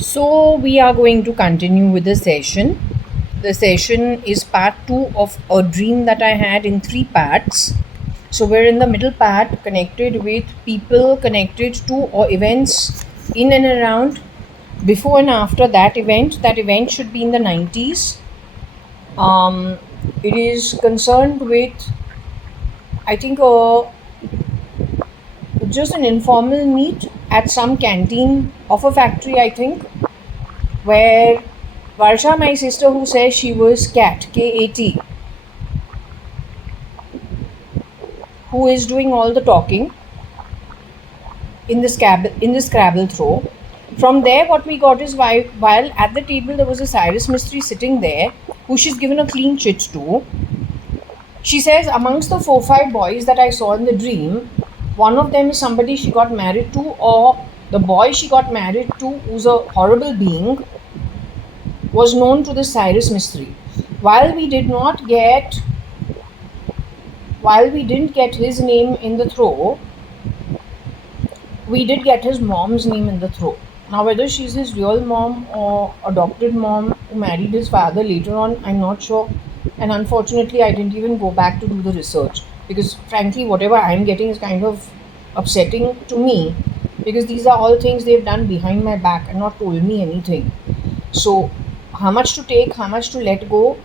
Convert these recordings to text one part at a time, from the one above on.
So, we are going to continue with the session. The session is part 2 of a dream that I had in 3 parts. So, we're in the middle part connected with people connected to or events in and around before and after that event. That event should be in the 90s. Um, it is concerned with, I think, just an informal meet at some canteen of a factory, I think, where Varsha, my sister, who says she was Kat, who is doing all the talking in the Scrabble throw. From there, what we got is while at the table there was a Cyrus mystery sitting there, who she's given a clean chit to. She says amongst the 4-5 boys that I saw in the dream, one of them is somebody she got married to, or the boy she got married to, who's a horrible being, was known to the Cyrus mystery. While we did not get While we didn't get his name in the throw, we did get his mom's name in the throw. Now, whether she's his real mom or adopted mom who married his father later on, I'm not sure. And unfortunately, I didn't even go back to do the research because, frankly, whatever I'm getting is kind of upsetting to me because these are all things they've done behind my back and not told me anything. So, how much to take, how much to let go,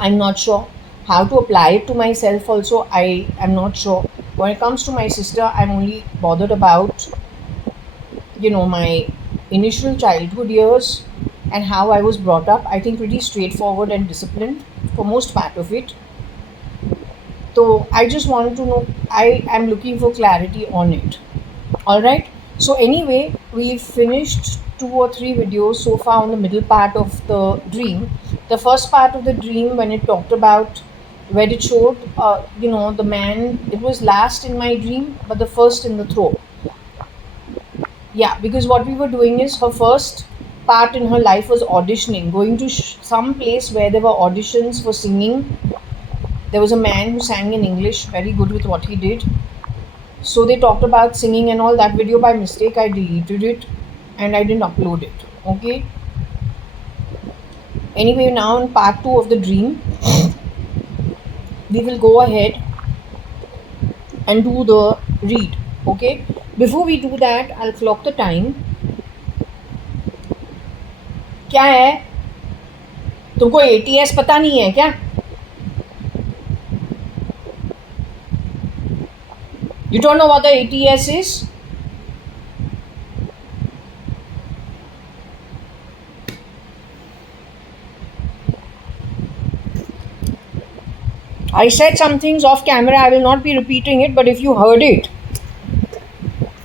I'm not sure. How to apply it to myself also, I am not sure. When it comes to my sister, I'm only bothered about, my initial childhood years and how I was brought up. I think pretty straightforward and disciplined for most part of it. So I just want to know, I am looking for clarity on it. Alright. So anyway, we've finished 2 or 3 videos so far on the middle part of the dream. The first part of the dream, when it talked about where it showed, the man, it was last in my dream, but the first in the throw. Yeah, because what we were doing is her first part in her life was auditioning, going to some place where there were auditions for singing. There was a man who sang in English, very good with what he did. So they talked about singing and all. That video by mistake I deleted it and I didn't upload it. Okay. Anyway, now in part 2 of the dream, we will go ahead and do the read. Okay. Before we do that, I'll clock the time. क्या है? तुमको ATS पता नहीं है क्या? You don't know what the ATS is? I said some things off camera, I will not be repeating it, but if you heard it,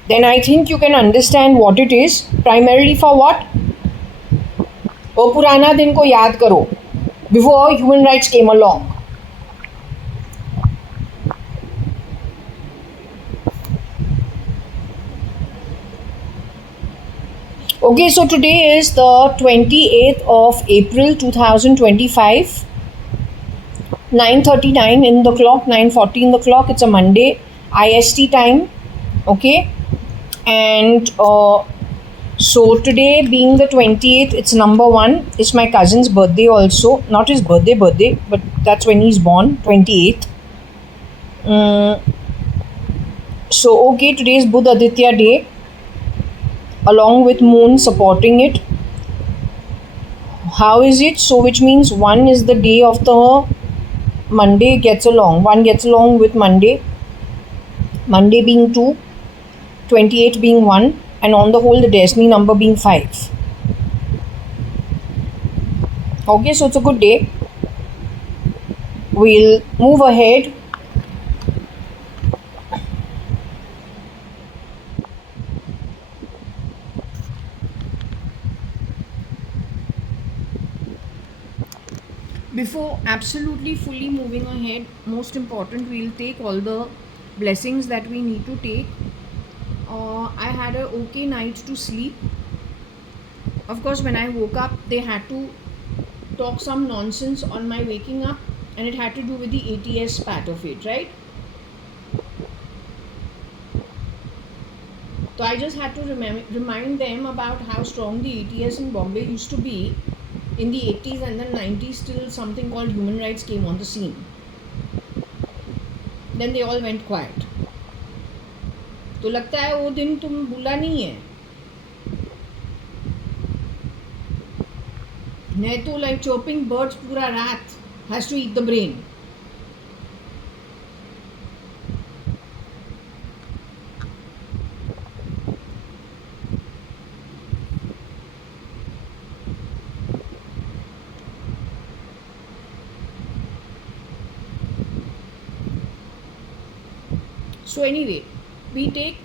then I think you can understand what it is. Primarily for what? वो पुराना दिन को याद करो, before human rights came along. Okay, so today is the 28th of April 2025. 9:39 in the clock, 9:40 in the clock. It's a Monday, IST time. Okay, and so today being the 28th, it's number 1. It's my cousin's birthday also. Not his birthday, but that's when he's born, 28th. So okay, today is Budh Aditya day, along with moon supporting it. How is it? So which means 1 is the day of the Monday gets along. 1 gets along with Monday. Monday being 2, 28 being 1, and on the whole the destiny number being 5. Okay, so it's a good day. We'll move ahead. Before absolutely fully moving ahead, most important, we'll take all the blessings that we need to take. I had a okay night to sleep. Of course, when I woke up, they had to talk some nonsense on my waking up, and it had to do with the ATS part of it, right? So I just had to remind them about how strong the ATS in Bombay used to be in the 80s and then 90s till something called human rights came on the scene. Then they all went quiet. तो लगता है वो दिन तुम भूला नहीं है. नहीं तो like chirping birds पूरा रात has to eat the brain. So anyway, we take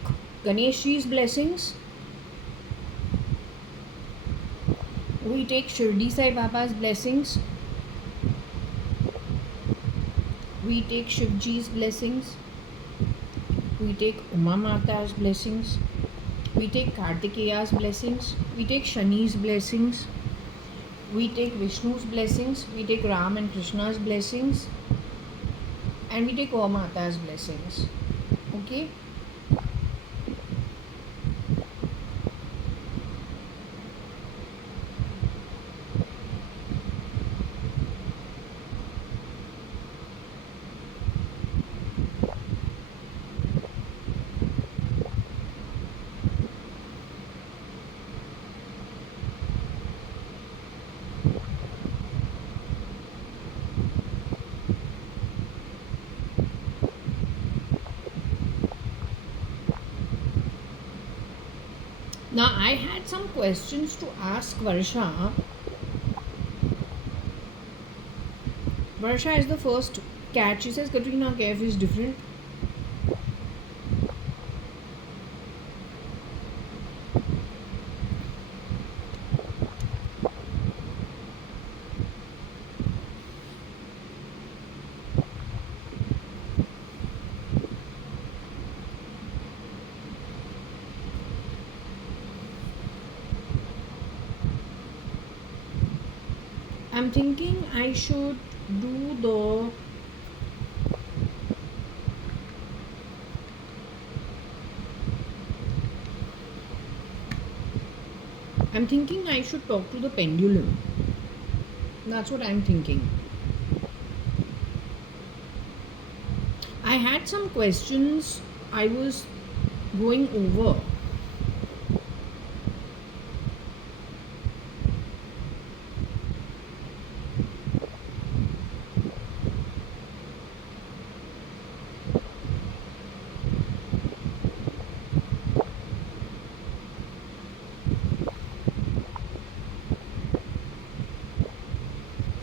Ganeshji's blessings. We take Shirdi Sai Baba's blessings. We take Shivji's blessings. We take Uma Mata's blessings. We take Kartikeya's blessings. We take Shani's blessings. We take Vishnu's blessings. We take Ram and Krishna's blessings. And we take Uma Mata's blessings. Okay? Now I had some questions to ask Varsha. Varsha is the first cat. She says Katrina Kaif is different. I'm thinking I should do the I'm thinking I should talk to the pendulum. That's what I'm thinking. I had some questions I was going over.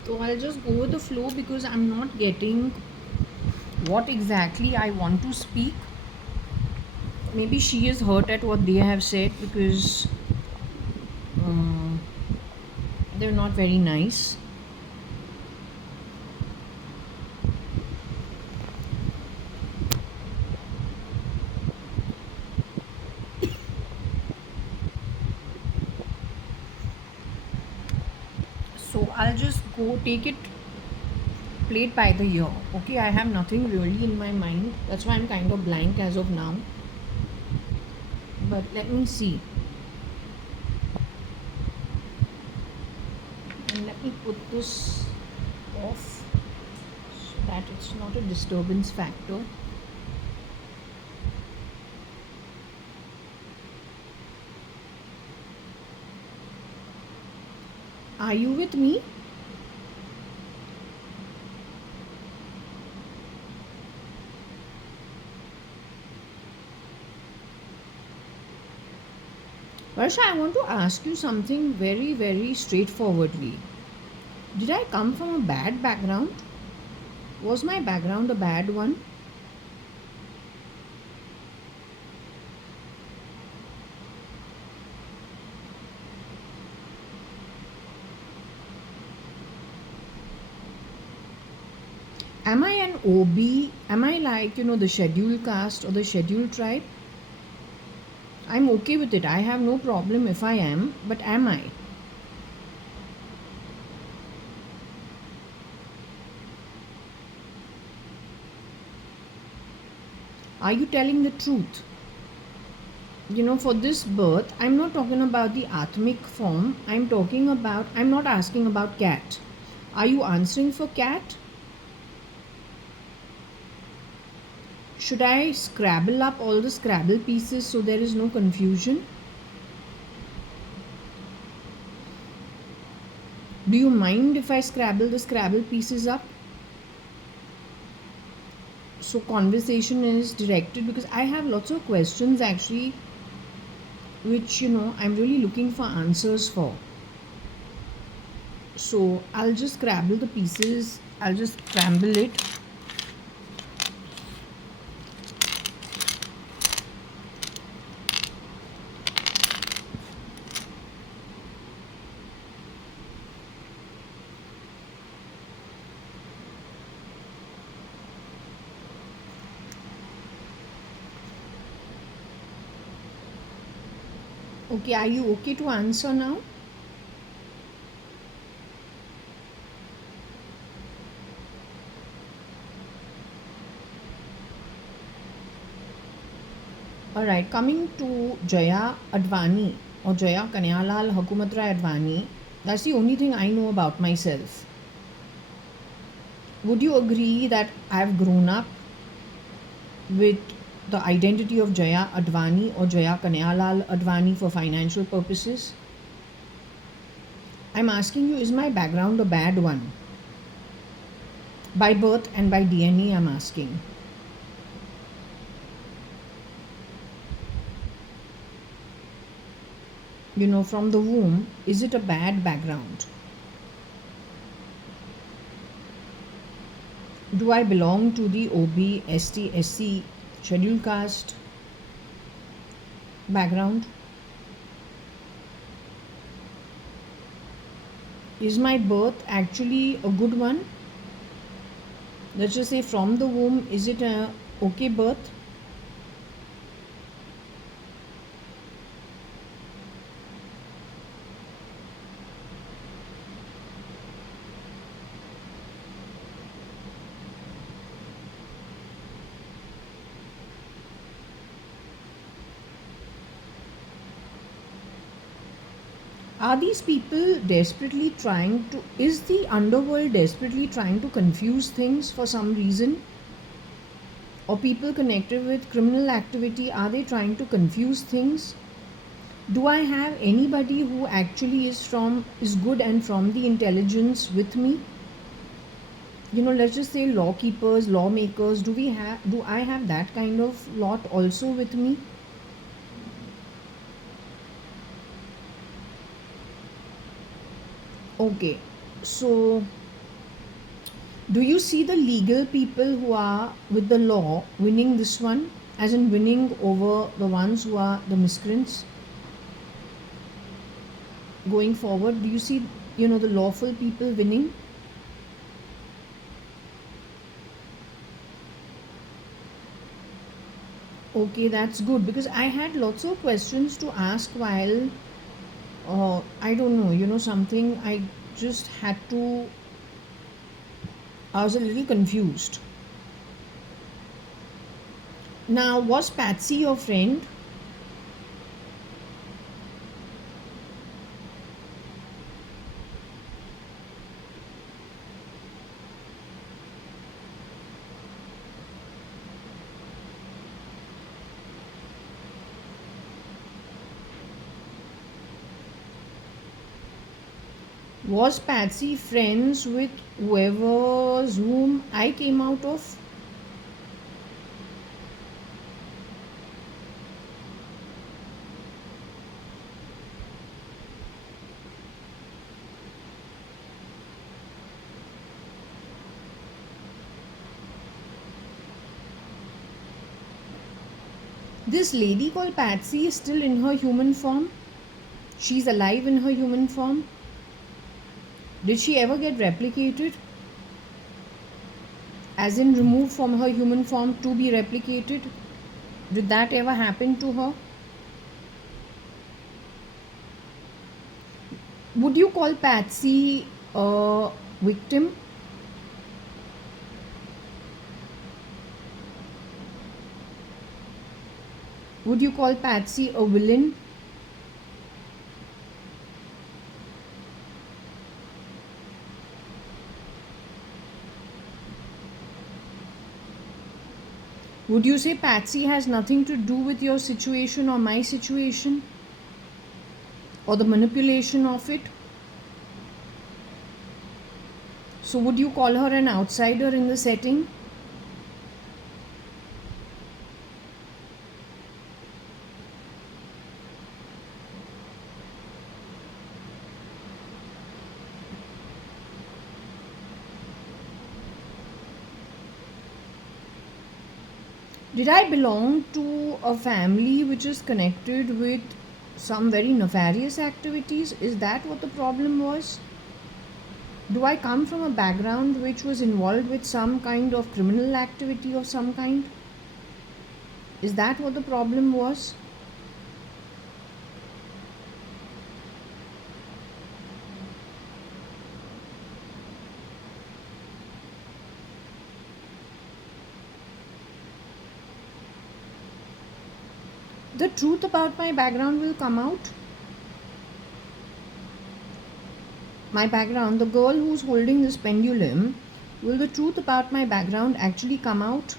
So I'll just go with the flow because I'm not getting what exactly I want to speak. Maybe she is hurt at what they have said because they're not very nice. So I'll just go take it played by the ear. Okay, I have nothing really in my mind. That's why I'm kind of blank as of now. But let me see. And let me put this off so that it's not a disturbance factor. Are you with me? Varsha, I want to ask you something very, very straightforwardly. Did I come from a bad background? Was my background a bad one? Am I an OB? Am I like, the scheduled caste or the scheduled tribe? I'm okay with it. I have no problem if I am, but am I? Are you telling the truth? For this birth, I'm not talking about the atmic form. I'm not asking about cat. Are you answering for cat? Should I scrabble up all the Scrabble pieces so there is no confusion? Do you mind if I scrabble the Scrabble pieces up? So conversation is directed because I have lots of questions actually, which I'm really looking for answers for. So I'll just scrabble the pieces. I'll just scramble it. Okay, are you okay to answer now? Alright, coming to Jaya Advani or Jaya Kanyalal Hakumatra Advani, that's the only thing I know about myself. Would you agree that I've grown up with the identity of Jaya Advani or Jaya Kanyalal Advani for financial purposes? I'm asking you, is my background a bad one? By birth and by DNA, I'm asking. From the womb, is it a bad background? Do I belong to the OB, ST, SC, scheduled caste background? Is my birth actually a good one? Let's just say from the womb, is it a okay birth? Are these people desperately trying to, is the underworld desperately trying to confuse things for some reason? Or people connected with criminal activity, are they trying to confuse things? Do I have anybody who actually is good and from the intelligence with me? Let's just say law keepers, lawmakers. Do I have that kind of lot also with me? Okay, so do you see the legal people who are with the law winning this one, as in winning over the ones who are the miscreants going forward? Do you see, the lawful people winning? Okay, that's good because I had lots of questions to ask while, I don't know, something I just had to, I was a little confused. Now, was Patsy your friend? Was Patsy friends with whoever's whom I came out of? This lady called Patsy is still in her human form? She's alive in her human form? Did she ever get replicated? As in removed from her human form to be replicated? Did that ever happen to her? Would you call Patsy a victim? Would you call Patsy a villain? Would you say Patsy has nothing to do with your situation or my situation or the manipulation of it? So, would you call her an outsider in the setting? Did I belong to a family which is connected with some very nefarious activities? Is that what the problem was? Do I come from a background which was involved with some kind of criminal activity of some kind? Is that what the problem was? The truth about my background will come out. My background, the girl who's holding this pendulum, will the truth about my background actually come out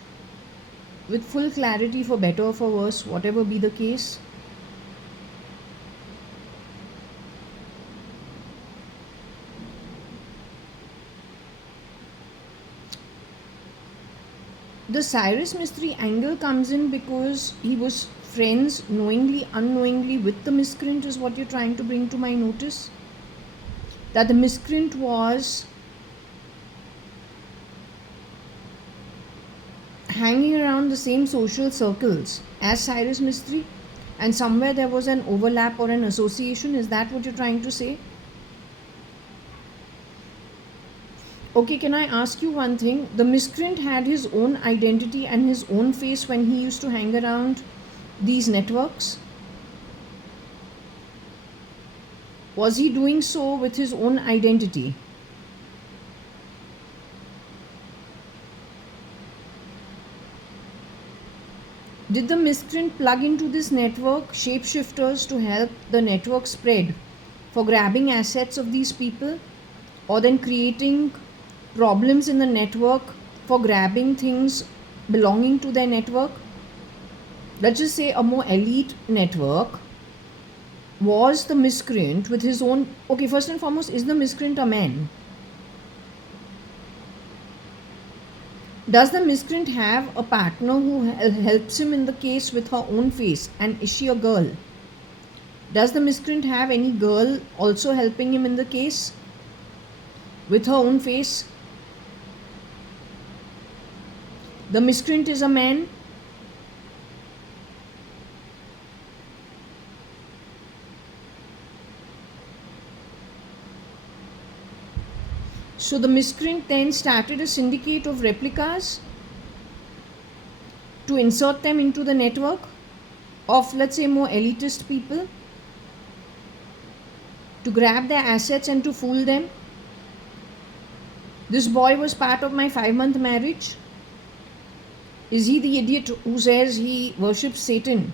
with full clarity, for better or for worse, whatever be the case? The Cyrus mystery angle comes in because he was friends knowingly, unknowingly with the miscreant, is what you're trying to bring to my notice. That the miscreant was hanging around the same social circles as Cyrus mystery, and somewhere there was an overlap or an association. Is that what you're trying to say? Okay, can I ask you one thing? The miscreant had his own identity and his own face when he used to hang around these networks. Was he doing so with his own identity? Did the miscreant plug into this network shapeshifters to help the network spread for grabbing assets of these people, or then creating problems in the network for grabbing things belonging to their network? Let's just say a more elite network. Was the miscreant with his own... Okay, first and foremost, is the miscreant a man? Does the miscreant have a partner who helps him in the case with her own face, and is she a girl? Does the miscreant have any girl also helping him in the case with her own face? The miscreant is a man. So the miscreant then started a syndicate of replicas to insert them into the network of, let's say, more elitist people, to grab their assets and to fool them. This boy was part of my 5-month marriage. Is he the idiot who says he worships Satan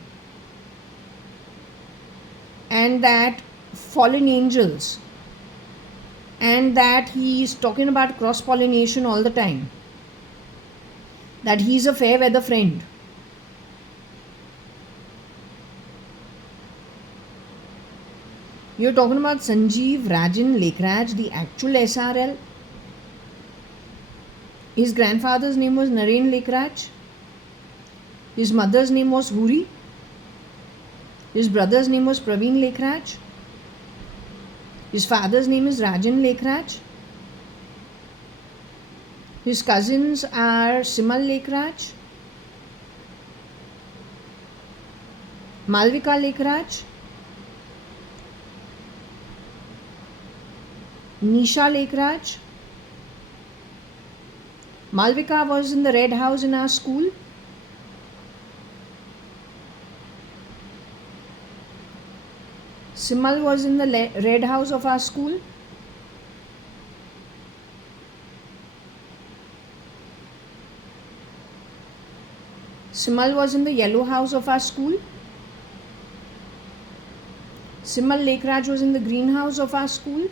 and that fallen angels, and that he is talking about cross-pollination all the time, that he is a fair weather friend? You're talking about Sanjeev Rajan Lekhraj, the actual SRL. His grandfather's name was Naren Lekhraj. His mother's name was Huri. His brother's name was Praveen Lekhraj. His father's name is Rajan Lekhraj. His cousins are Simal Lekhraj, Malvika Lekhraj, Nisha Lekhraj. Malvika was in the red house in our school. Simal was in the red house of our school. Simal was in the yellow house of our school. Simal Lekraj was in the greenhouse of our school.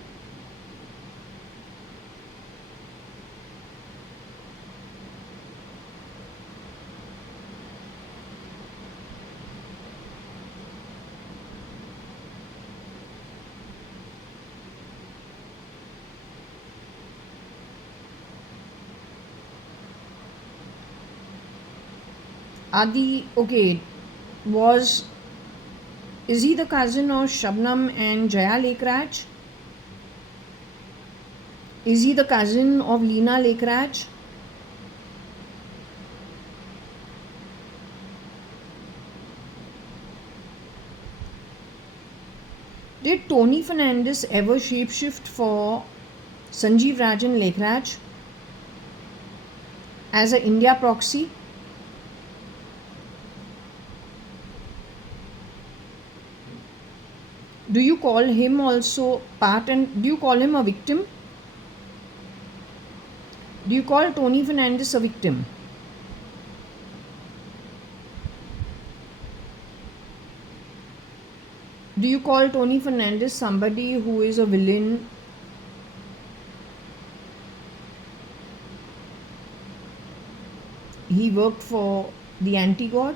Adi, okay, was is he the cousin of Shabnam and Jaya Lekraj? Is he the cousin of Leena Lekraj? Did Tony Fernandez ever shapeshift for Sanjeev Rajan Lekraj as a India proxy? Do you call him also part and do you call him a victim? Do you call Tony Fernandez a victim? Do you call Tony Fernandez somebody who is a villain? He worked for the anti-god?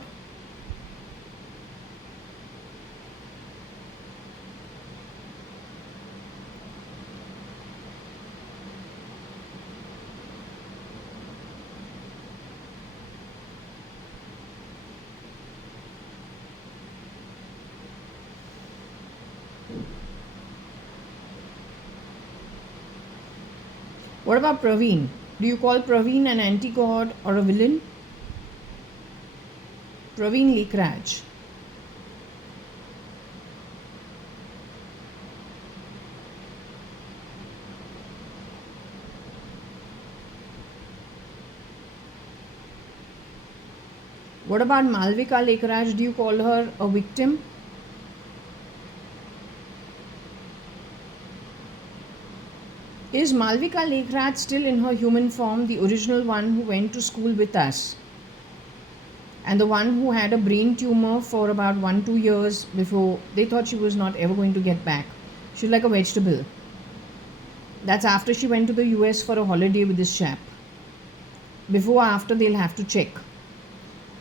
What about Praveen? Do you call Praveen an anti-god or a villain? Praveen Lekraj. What about Malvika Lekraj? Do you call her a victim? Is Malvika Lekraj still in her human form, the original one who went to school with us? And the one who had a brain tumor for about 1-2 years before they thought she was not ever going to get back. She was like a vegetable. That's after she went to the US for a holiday with this chap. Before or after, they'll have to check.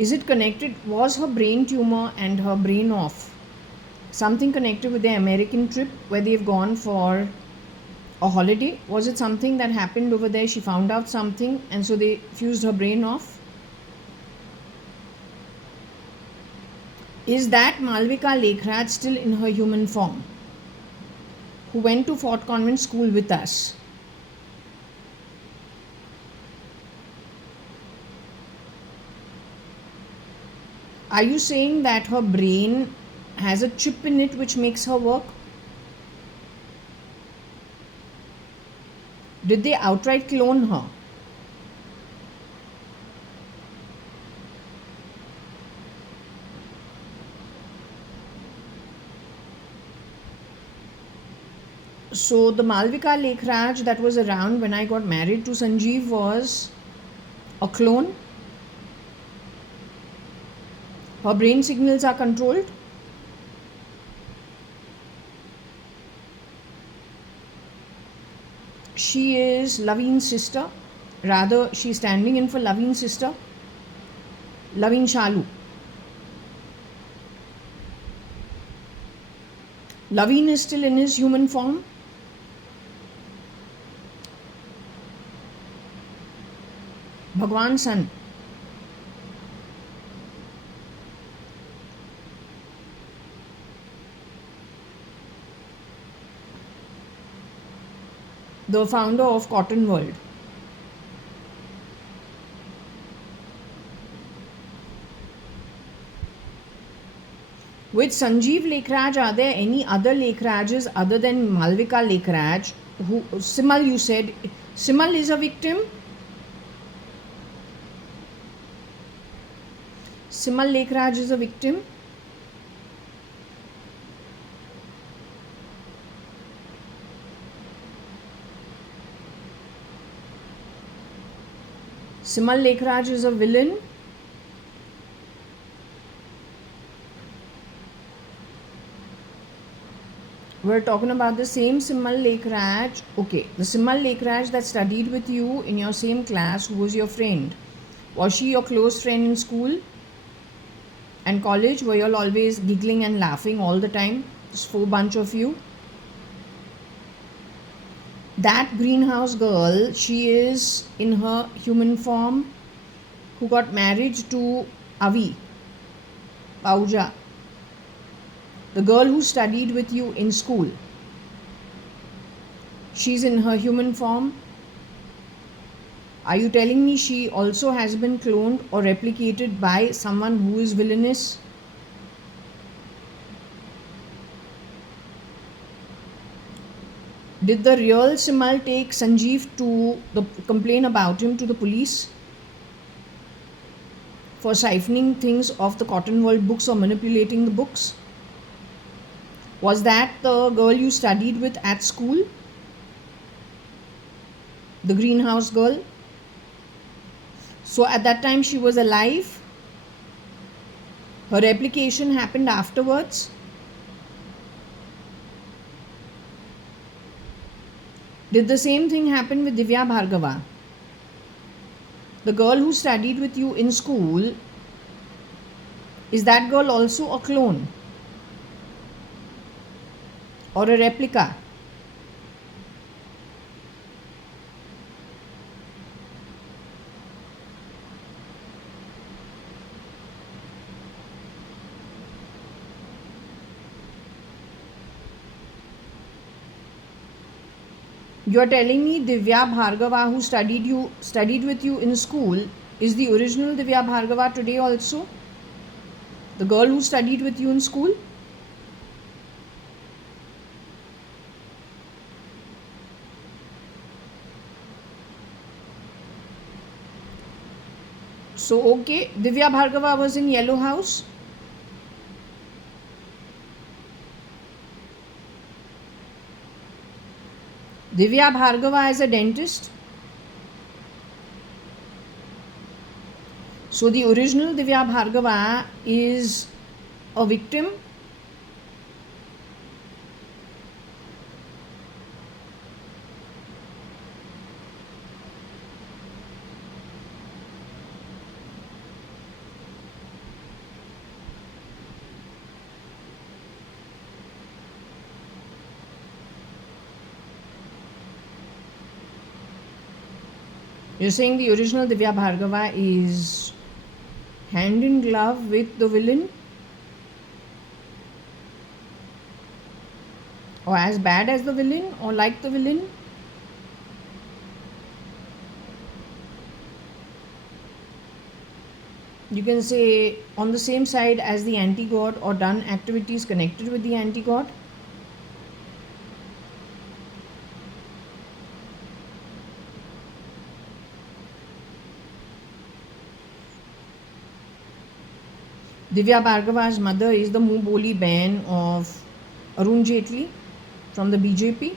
Is it connected? Was her brain tumor and her brain off something connected with the American trip where they've gone for a holiday? Was it something that happened over there? She found out something and so they fused her brain off? Is that Malvika Lekraj still in her human form, who went to Fort Convent School with us? Are you saying that her brain has a chip in it which makes her work? Did they outright clone her? So the Malvika Lekraj that was around when I got married to Sanjeev was a clone. Her brain signals are controlled. She is Laveen's sister. Rather, she's standing in for Laveen's sister, Laveen Shalu. Laveen is still in his human form. Bhagwan's son. The founder of Cotton World. With Sanjeev Lekraj, are there any other Lekrajas other than Malvika Lekraj? Who Simal, you said Simal is a victim? Simal Lekraj is a victim? Simal Lekraj is a villain? We're talking about the same Simmal Lekraj. Okay, the Simmal Lekraj that studied with you in your same class, who was your friend. Was she your close friend in school and college? Were you all always giggling and laughing all the time? This four bunch of you. That greenhouse girl, she is in her human form, who got married to Avi, Pauja, the girl who studied with you in school. She's in her human form. Are you telling me she also has been cloned or replicated by someone who is villainous? Did the real Simal take Sanjeev to complain about him to the police for siphoning things off the Cotton World books or manipulating the books? Was that the girl you studied with at school? The greenhouse girl? So at that time she was alive. Her replication happened afterwards. Did the same thing happen with Divya Bhargava? The girl who studied with you in school, is that girl also a clone or a replica? You are telling me Divya Bhargava, who studied with you in school, is the original Divya Bhargava today also? The girl who studied with you in school? So okay, Divya Bhargava was in Yellow House. Divya Bhargava is a dentist. So the original Divya Bhargava is a victim. You're saying the original Divya Bhargava is hand in glove with the villain? Or as bad as the villain, or like the villain? You can say on the same side as the anti-god, or done activities connected with the anti-god. Divya Bhargava's mother is the Muh Boli Bain of Arun Jaitley from the BJP.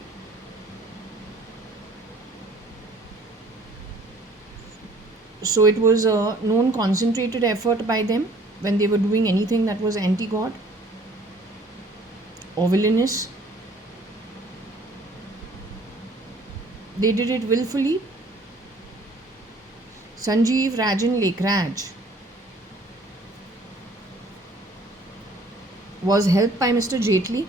So it was a known concentrated effort by them when they were doing anything that was anti-god or villainous. They did it willfully. Sanjeev Rajan Lekraj was helped by Mr. Jaitley.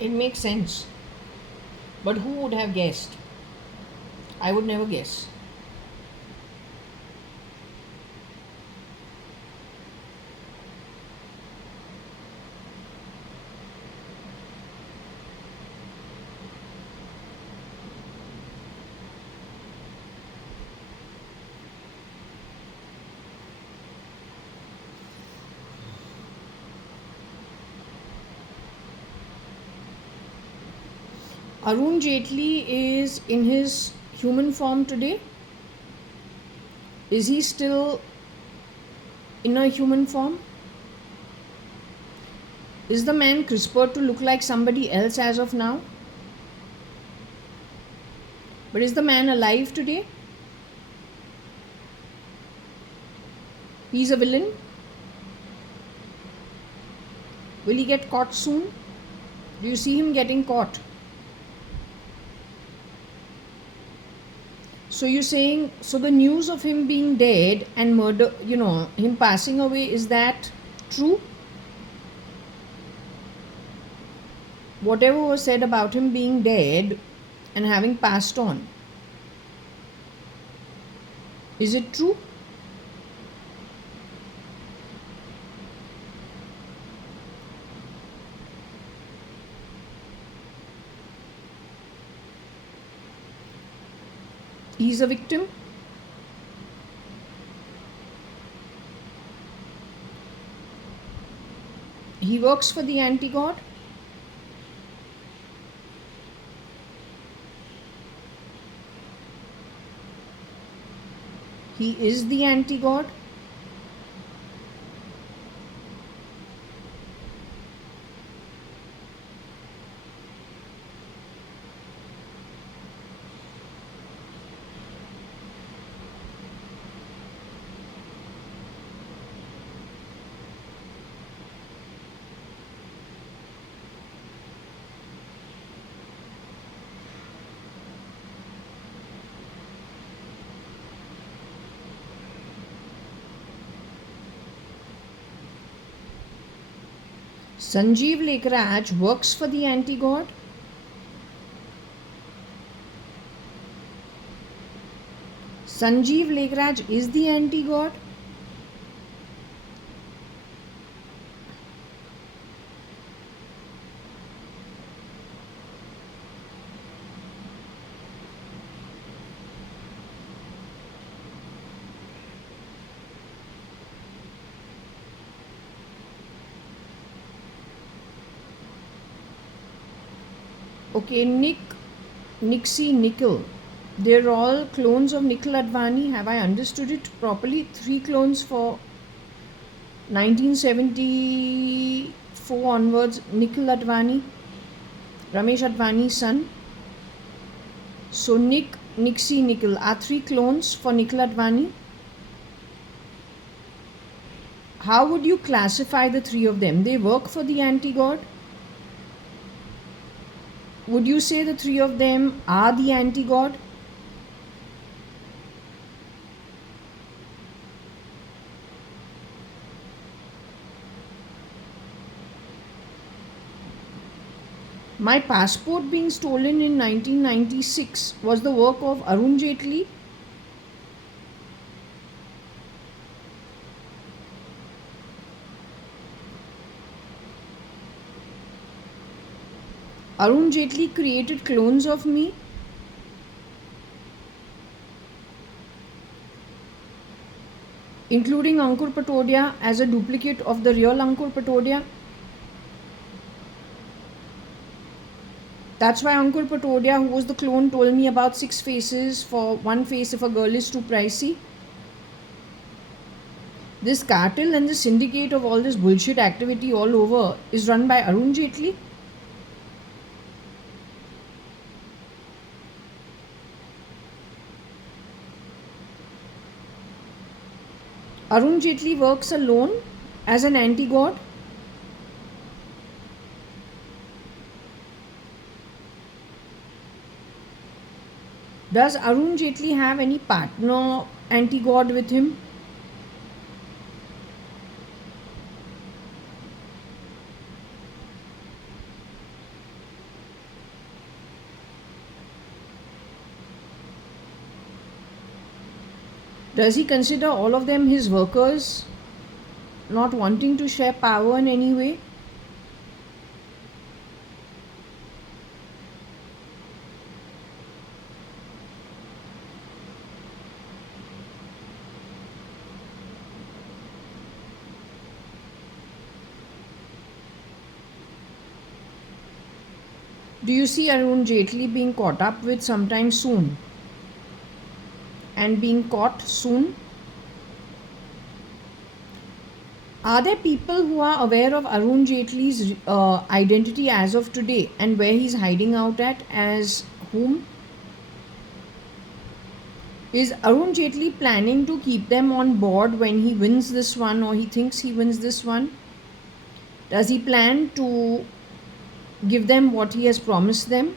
It makes sense. But who would have guessed? I would never guess. Arun Jaitley is in his human form today. Is he still in a human form? Is the man CRISPR to look like somebody else as of now? But is the man alive today? He's a villain. Will he get caught soon? Do you see him getting caught? So you're saying, so the news of him being dead and murder, him passing away, is that true? Whatever was said about him being dead and having passed on, is it true? He's a victim. He works for the anti-god. He is the anti-god. Sanjeev Lekraj works for the anti-god. Sanjeev Lekraj is the anti-god. Okay, Nixie, Nikhil. They're all clones of Nikhil Advani. Have I understood it properly? 3 clones for 1974 onwards. Nikhil Advani, Ramesh Advani's son. So Nixie, Nikhil are 3 clones for Nikhil Advani. How would you classify the 3 of them? They work for the anti-god. Would you say the 3 of them are the anti-god? My passport being stolen in 1996 was the work of Arun Jaitley. Arun Jaitley created clones of me. Including Ankur Patodia as a duplicate of the real Ankur Patodia. That's why Ankur Patodia, who was the clone, told me about 6 faces for 1 face if a girl is too pricey. This cartel and the syndicate of all this bullshit activity all over is run by Arun Jaitley. Arun Jaitley works alone as an anti-god. Does Arun Jaitley have any partner anti-god with him? Does he consider all of them his workers, not wanting to share power in any way? Do you see Arun Jaitley being caught up with sometime soon? And being caught soon? Are there people who are aware of Arun Jaitley's identity as of today and where he's hiding out at as whom? Is Arun Jaitley planning to keep them on board when he wins this one, or he thinks he wins this one? Does he plan to give them what he has promised them?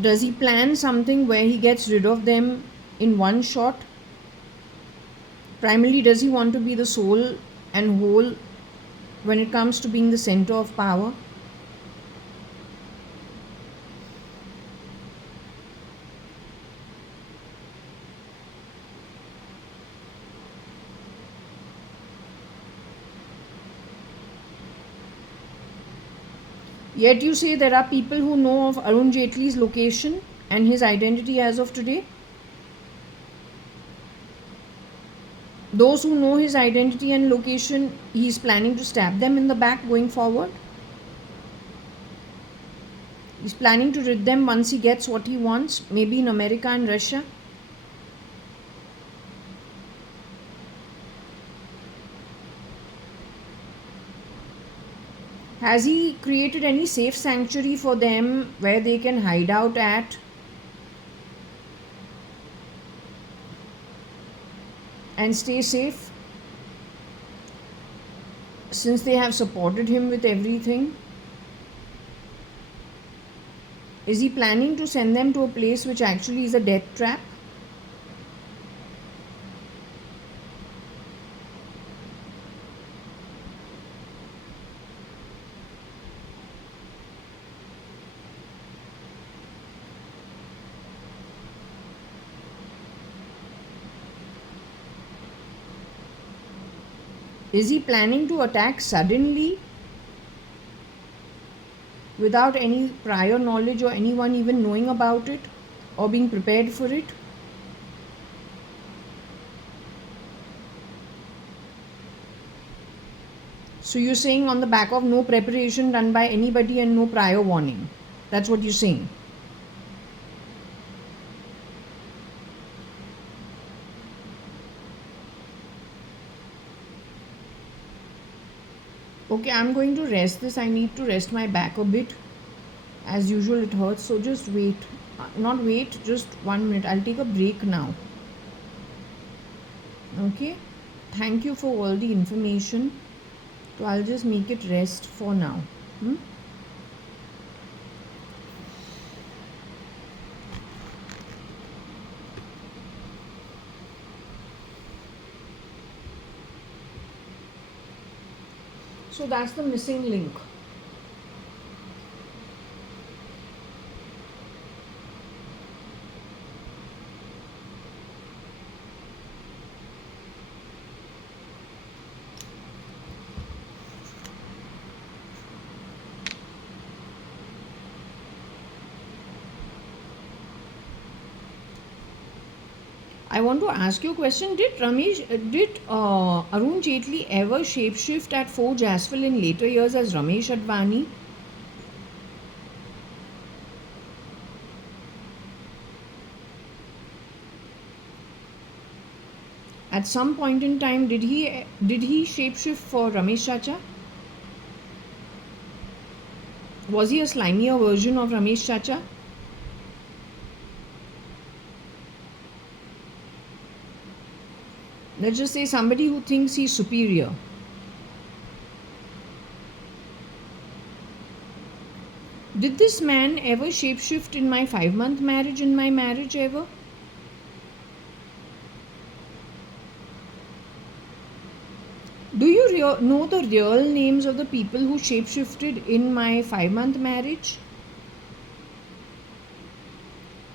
Does he plan something where he gets rid of them in one shot? Primarily, does he want to be the soul and whole when it comes to being the center of power? Yet you say there are people who know of Arun Jaitley's location and his identity as of today. Those who know his identity and location, he is planning to stab them in the back going forward. He's planning to rid them once he gets what he wants, maybe in America and Russia. Has he created any safe sanctuary for them where they can hide out at? And stay safe, since they have supported him with everything? Is he planning to send them to a place which actually is a death trap? Is he planning to attack suddenly without any prior knowledge or anyone even knowing about it or being prepared for it? So you're saying on the back of no preparation done by anybody and no prior warning. That's what you're saying. Okay, I'm going to rest this. I need to rest my back a bit. As usual, it hurts. So just wait. Not wait, just 1 minute. I'll take a break now. Okay. Thank you for all the information. So I'll just make it rest for now. So that's the missing link. I want to ask you a question. Did Arun Jaitley ever shapeshift at Forge Asphalt in later years as JAYA.ADVANI? At some point in time, did he shapeshift for Ramesh Chacha? Was he a slimier version of Ramesh Chacha? Let's just say somebody who thinks he's superior. Did this man ever shapeshift in my 5-month marriage, in my marriage ever? Do you know the real names of the people who shapeshifted in my 5-month marriage?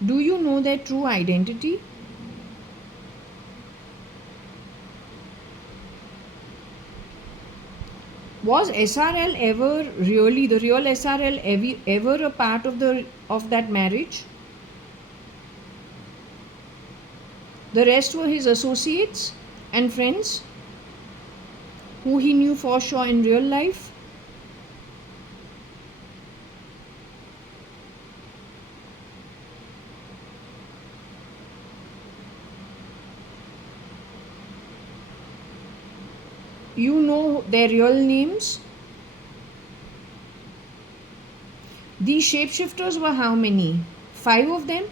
Do you know their true identity? Was SRL ever really, the real SRL, ever a part of that marriage? The rest were his associates and friends who he knew for sure in real life. You know their real names? These shapeshifters were how many? 5 of them?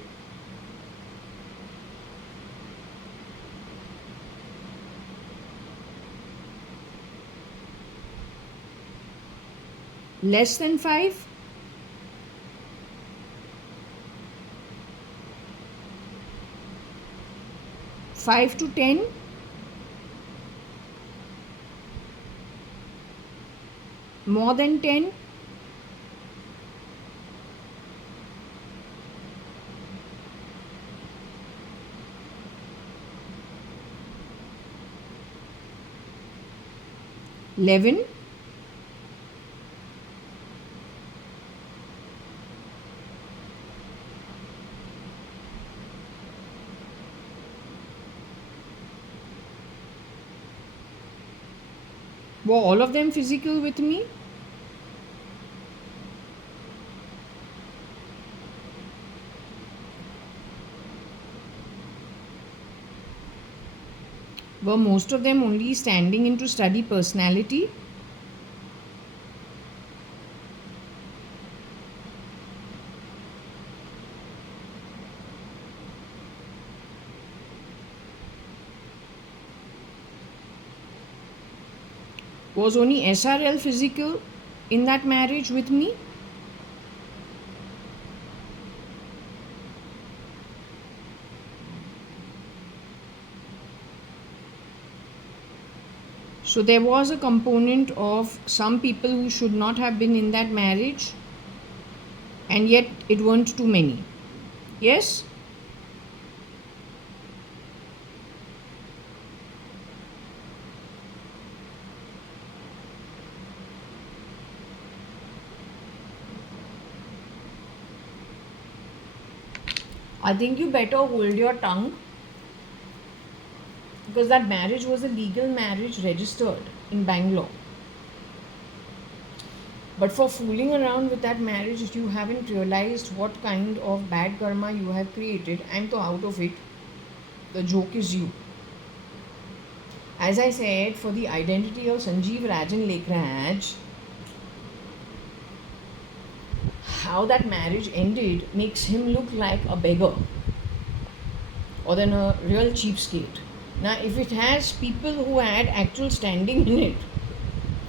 Less than 5? 5 to 10? More than 10? $11? Were all of them physical with me? Were most of them only standing in to study personality? Was only SRL physical in that marriage with me? So there was a component of some people who should not have been in that marriage, and yet it weren't too many. Yes? I think you better hold your tongue, because that marriage was a legal marriage registered in Bangalore. But for fooling around with that marriage, you haven't realized what kind of bad karma you have created. I'm so out of it. The joke is you. As I said, for the identity of Sanjeev Rajan Lekraj, how that marriage ended makes him look like a beggar or then a real cheapskate. Now, if it has people who had actual standing in it,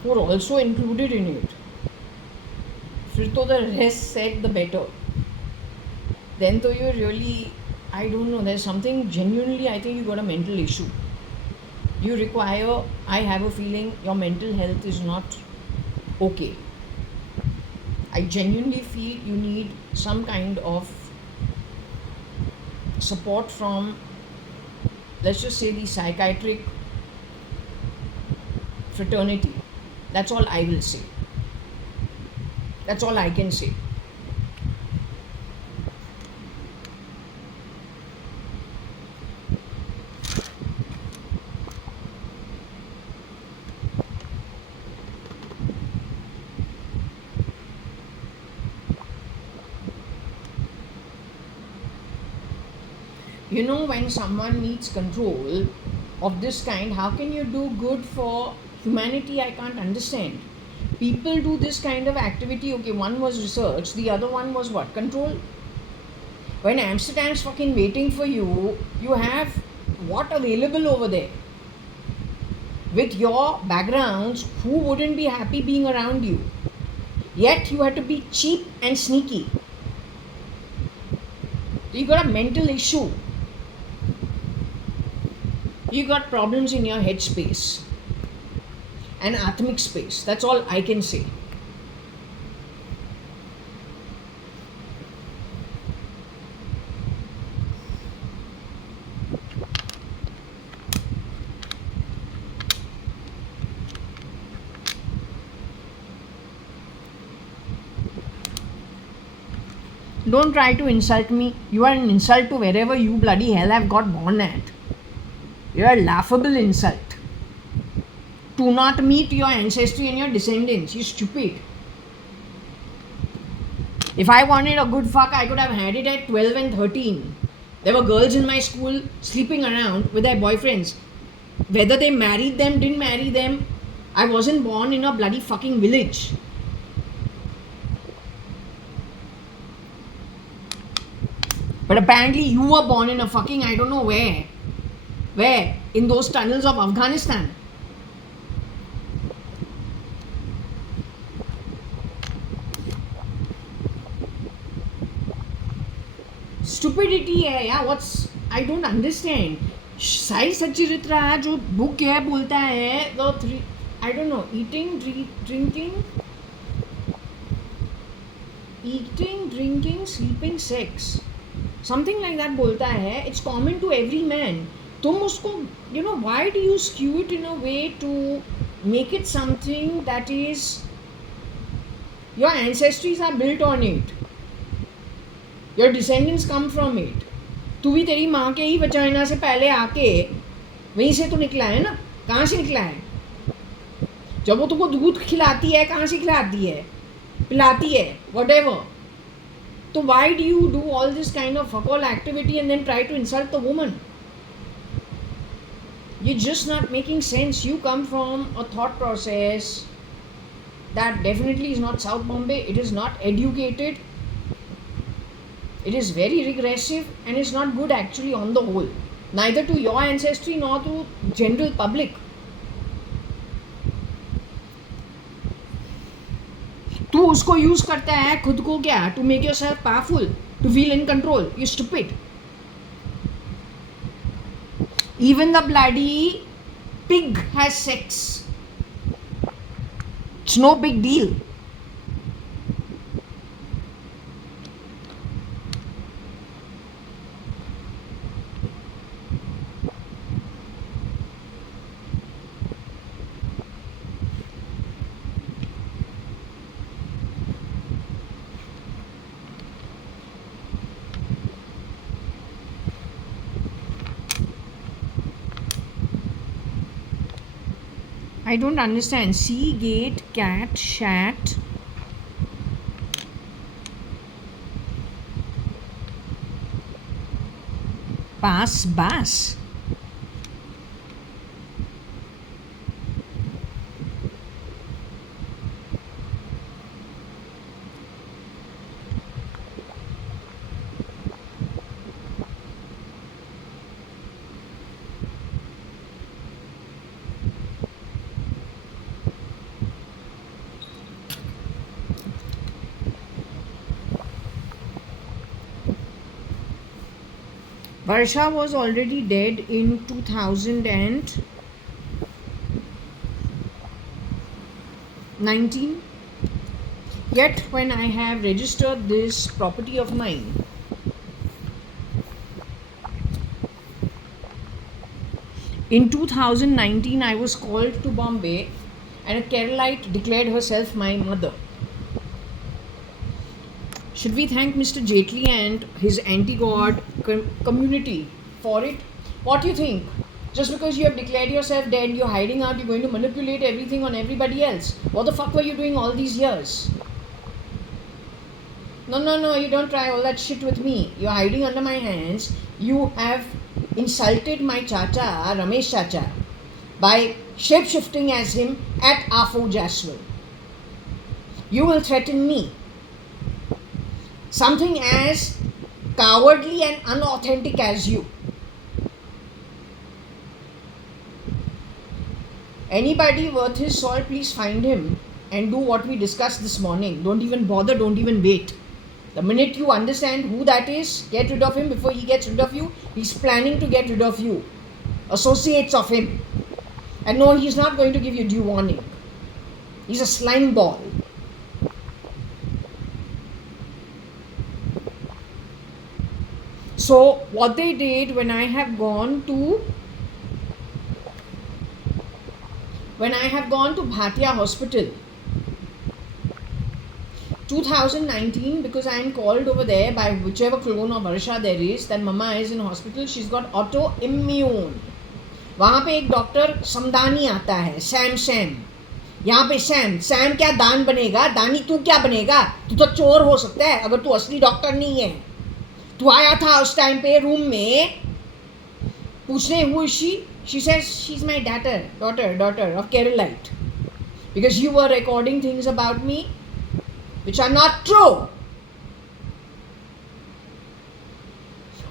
who are also included in it, फिर तो the rest said the better. Then तो you really, I don't know, there's something genuinely, I think you got a mental issue. You require, I have a feeling your mental health is not okay. I genuinely feel you need some kind of support from, let's just say, the psychiatric fraternity. That's all I will say. That's all I can say. You know, when someone needs control of this kind, how can you do good for humanity? I can't understand. People do this kind of activity. Okay, one was research, the other one was what? Control. When Amsterdam's fucking waiting for you, you have what available over there? With your backgrounds, who wouldn't be happy being around you? Yet you have to be cheap and sneaky. You got a mental issue. You got problems in your head space and atmic space. That's all I can say. Don't try to insult me. You are an insult to wherever you bloody hell have got born at. You are a laughable insult. Do not meet your ancestry and your descendants. You stupid. If I wanted a good fuck, I could have had it at 12 and 13. There were girls in my school sleeping around with their boyfriends. Whether they married them, didn't marry them, I wasn't born in a bloody fucking village. But apparently you were born in a fucking, I don't know where. Where? In those tunnels of Afghanistan. Stupidity है यार. What's, I don't understand. Sai सच्चरित्रा जो book है बोलता है the three, I don't know, eating, drinking, sleeping, sex, something like that बोलता है. It's common to every man. तुम उसको, you know, why do you skew it in a way to make it something that is, your ancestries are built on it, your descendants come from it. तू भी तेरी माँ के ही vagina से पहले आके वहीं से तो निकला है ना. कहाँ से निकला है? जब वो तुमको दूध खिलाती है, कहाँ से खिलाती है? पिलाती है, whatever. तो why do you do all this kind of fuck all activity and then try to insult the woman? You're just not making sense. You come from a thought process that definitely is not South Bombay. It is not educated. It is very regressive and it's not good actually on the whole. Neither to your ancestry nor to general public. तू उसको use करता है खुद को क्या? To make yourself powerful, to feel in control. You're stupid. Even the bloody pig has sex. It's no big deal. I don't understand. Sea, gate, cat, shat. Pass, bass. Varsha was already dead in 2019. Yet when I have registered this property of mine, in 2019 I was called to Bombay and a Keralite declared herself my mother. Should we thank Mr. Jaitley and his anti-God community for it? What do you think? Just because you have declared yourself dead, you're hiding out, you're going to manipulate everything on everybody else. What the fuck were you doing all these years? No, you don't try all that shit with me. You're hiding under my hands. You have insulted my chacha, Ramesh chacha, by shape-shifting as him at Afo Jaswal. You will threaten me. Something as cowardly and unauthentic as you. Anybody worth his salt, please find him and do what we discussed this morning. Don't even bother, don't even wait. The minute you understand who that is, get rid of him before he gets rid of you. He's planning to get rid of you. Associates of him. And no, he's not going to give you due warning. He's a slime ball. So what they did when I have gone to Bhatia Hospital 2019, because I am called over there by whichever clone of Varsha there is, that Mama is in hospital, she's got autoimmune. वहाँ पे एक doctor Samdani आता है, Sam. यहाँ पे Sam क्या दान बनेगा? दानी तू क्या बनेगा? तू तो चोर हो सकता है अगर तू असली डॉक्टर नहीं है. तू आया था उस टाइम पे रूम में पूछने who is she? She says she's my daughter of Keralite, because you were recording things about me which are not true.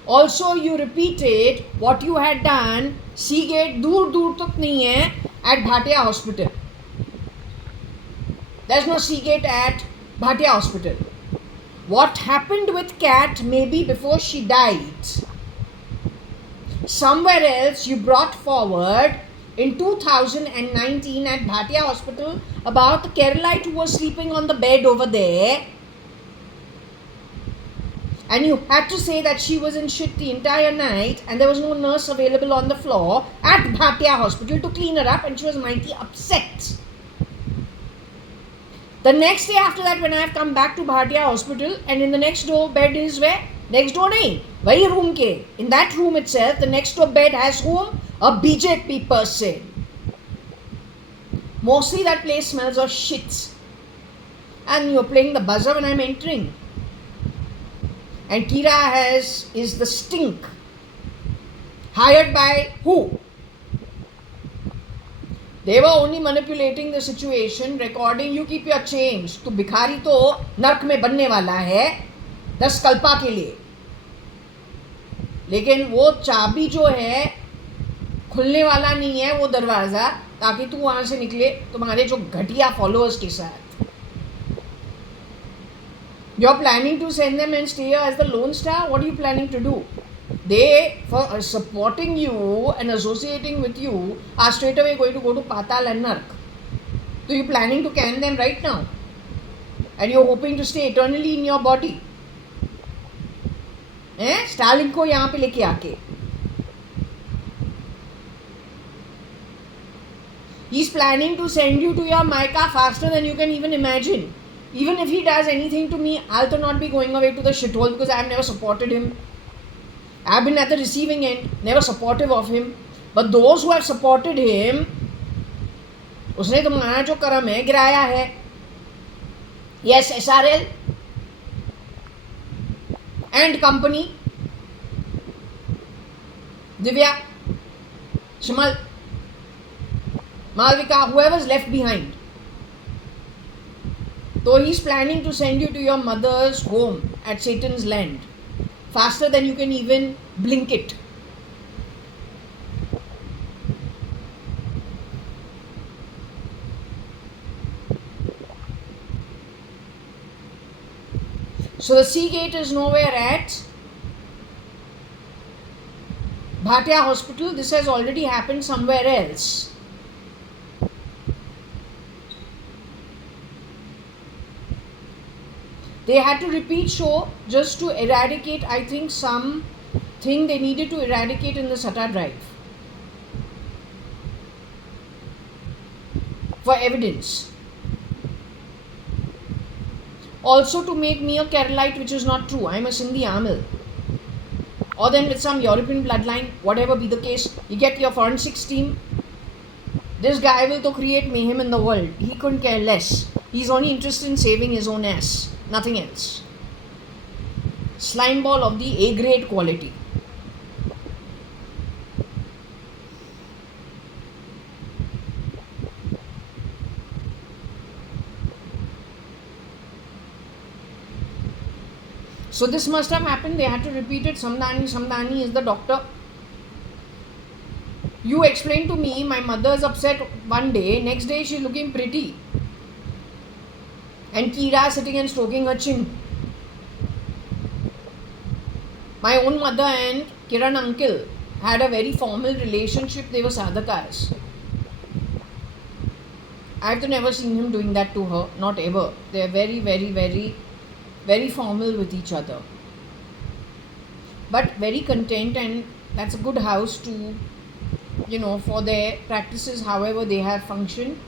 Also, you repeated what you had done. Seagate दूर दूर तक नहीं है at Bhatia Hospital. There's no Seagate at Bhatia Hospital. What happened with Kat maybe before she died. Somewhere else you brought forward in 2019 at Bhatia Hospital about the Keralite who was sleeping on the bed over there. And you had to say that she was in shit the entire night and there was no nurse available on the floor at Bhatia Hospital to clean her up, and she was mighty upset. The next day after that, when I have come back to Bhatia Hospital, and in the next door bed is where? Next door nahi, wahi room ke. In that room itself, the next door bed has whom? A BJP person. Mostly that place smells of shits. And you're playing the buzzer when I'm entering. And Kira is the stink. Hired by who? They were only manipulating the situation, recording. You keep your change. तो भिखारी तो नर्क में बनने वाला है 10 कल्पा के लिए. लेकिन वो चाबी जो है खुलने वाला नहीं है वो दरवाज़ा, ताकि तू वहाँ से निकले तुम्हारे जो घटिया फॉलोअर्स के साथ. You're planning to send them and stay here as the lone star? What are you planning to do? They, for supporting you and associating with you, are straight away going to go to Patal and Nark. So you're planning to can them right now. And you're hoping to stay eternally in your body. Stalin को यहाँ पे लेके आके. He's planning to send you to your Maika faster than you can even imagine. Even if he does anything to me, I'll not be going away to the shithole because I've never supported him. I've been at the receiving end, never supportive of him. But those who have supported him, उसने तुम्हारा जो कर्म है गिराया है. Yes, SRL and company, Divya, Shimal, Malvika, whoever's left behind. So he's planning to send you to your mother's home at Satan's land faster than you can even blink it. So the Seagate is nowhere at Bhatia Hospital. This has already happened somewhere else. They had to repeat show just to eradicate, I think, some thing they needed to eradicate in the SATA drive for evidence. Also to make me a Keralite, which is not true. I'm a Sindhi Amil. Or then with some European bloodline, whatever be the case, you get your forensics team. This guy will to create mayhem in the world. He couldn't care less. He's only interested in saving his own ass. Nothing else. Slime ball of the A grade quality. So this must have happened. They had to repeat it. Samdani is the doctor. You explained to me, my mother is upset one day. Next day she's looking pretty. And Kira sitting and stroking her chin. My own mother and Kiran uncle had a very formal relationship. They were sadhakas. I've never seen him doing that to her. Not ever. They're very, very, very, very formal with each other. But very content, and that's a good house to, for their practices, however they have functioned.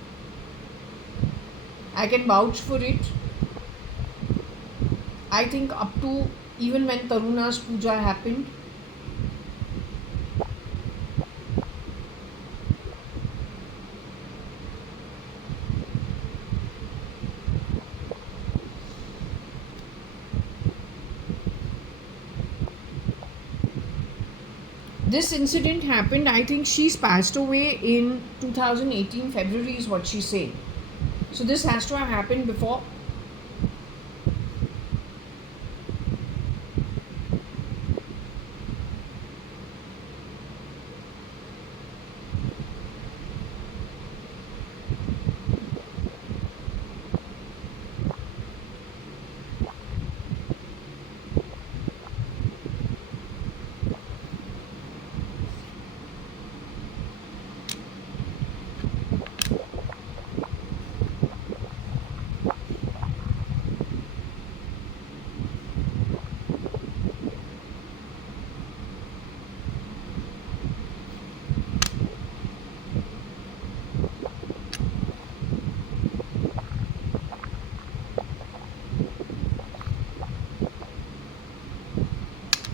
I can vouch for it. I think up to even when Taruna's puja happened, this incident happened. I think she's passed away in 2018 February is what she's saying. So this has to have happened before.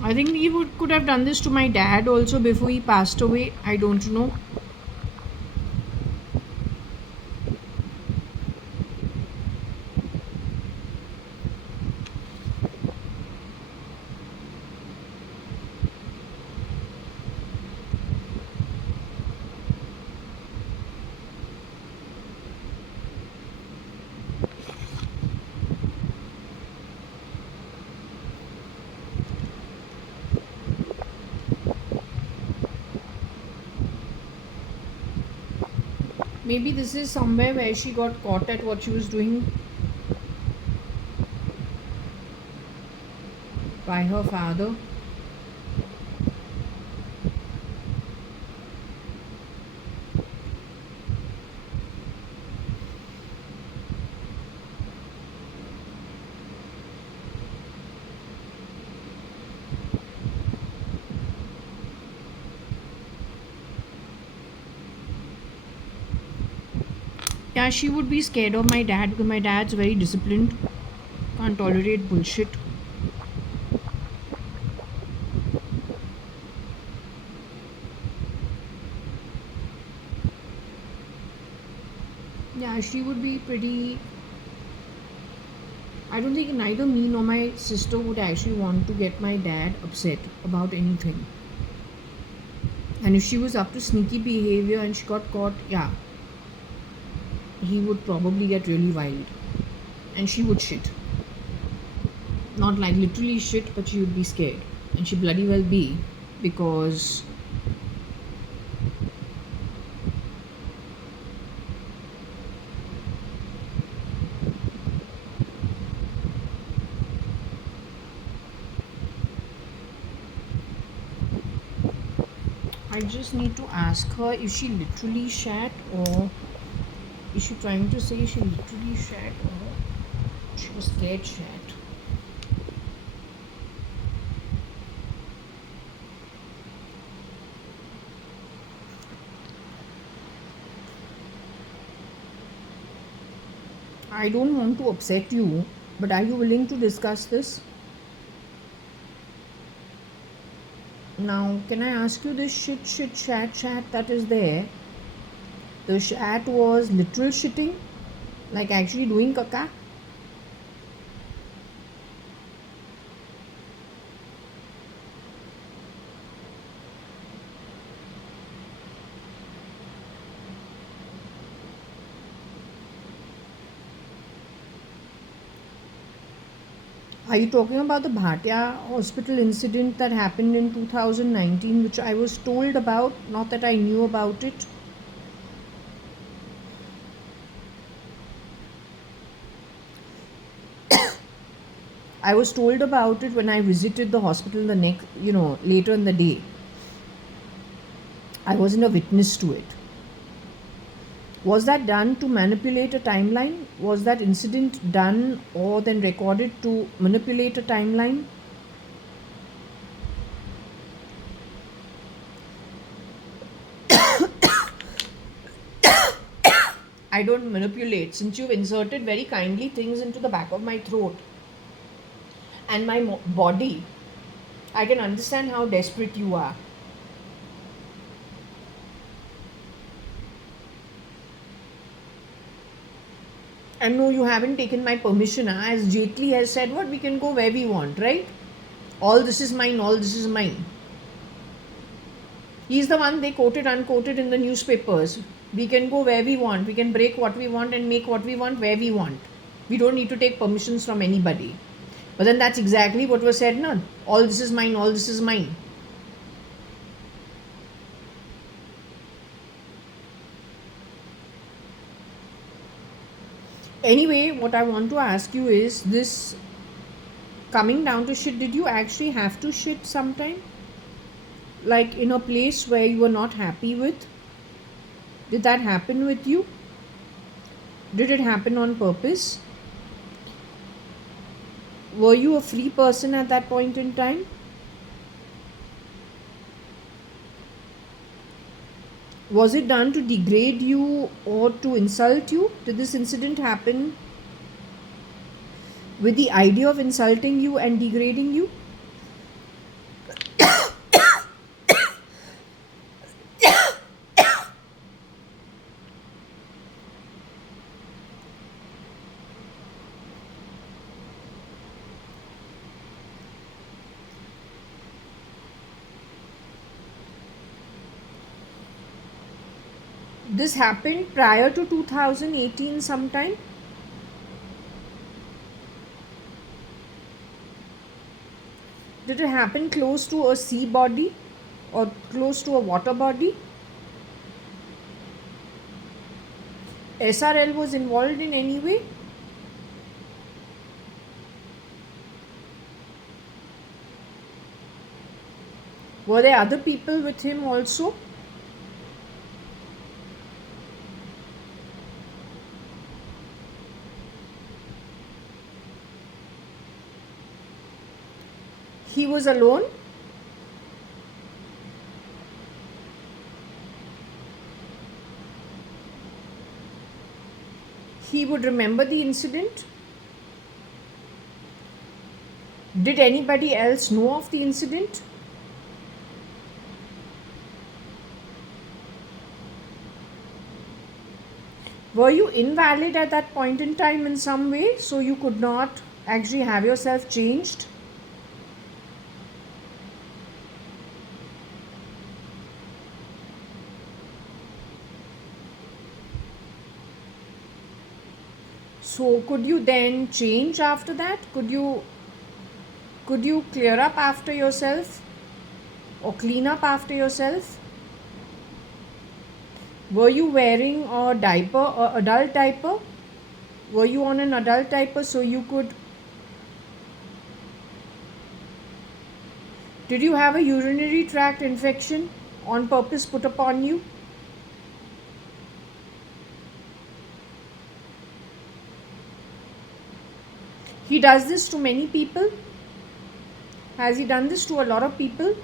I think he could have done this to my dad also before he passed away. I don't know. Maybe this is somewhere where she got caught at what she was doing by her father. Yeah, she would be scared of my dad because my dad's very disciplined, can't tolerate bullshit. Yeah, she would be pretty. I don't think neither me nor my sister would actually want to get my dad upset about anything. And if she was up to sneaky behavior and she got caught, yeah, he would probably get really wild. And she would shit. Not like literally shit, but she would be scared. And she bloody well be, because I just need to ask her if she literally shat, or is she trying to say she literally shat, or she was scared shat. I don't want to upset you, but are you willing to discuss this? Now, can I ask you, this shit, shat that is there? The shat was literal shitting? Like actually doing caca? Are you talking about the Bhatia hospital incident that happened in 2019, which I was told about, not that I knew about it? I was told about it when I visited the hospital the next, later in the day. I wasn't a witness to it. Was that done to manipulate a timeline? Was that incident done or then recorded to manipulate a timeline? I don't manipulate. Since you've inserted very kindly things into the back of my throat and my body, I can understand how desperate you are. And no, you haven't taken my permission. As Jatli has said, what we can go where we want, right? All this is mine, all this is mine. He's the one they quoted, unquoted in the newspapers. We can go where we want. We can break what we want and make what we want where we want. We don't need to take permissions from anybody. But then that's exactly what was said, no? All this is mine, all this is mine. Anyway, what I want to ask you is this, coming down to shit, did you actually have to shit sometime? Like in a place where you were not happy with? Did that happen with you? Did it happen on purpose? Were you a free person at that point in time? Was it done to degrade you or to insult you? Did this incident happen with the idea of insulting you and degrading you? This happened prior to 2018 sometime. Did it happen close to a sea body or close to a water body? SRL was involved in any way? Were there other people with him also? He was alone? He would remember the incident? Did anybody else know of the incident? Were you invalid at that point in time in some way, so you could not actually have yourself changed? So could you then change after that? Could you clear up after yourself or clean up after yourself? Were you wearing a diaper or adult diaper? Were you on an adult diaper so you could? Did you have a urinary tract infection on purpose put upon you? He does this to many people. Has he done this to a lot of people?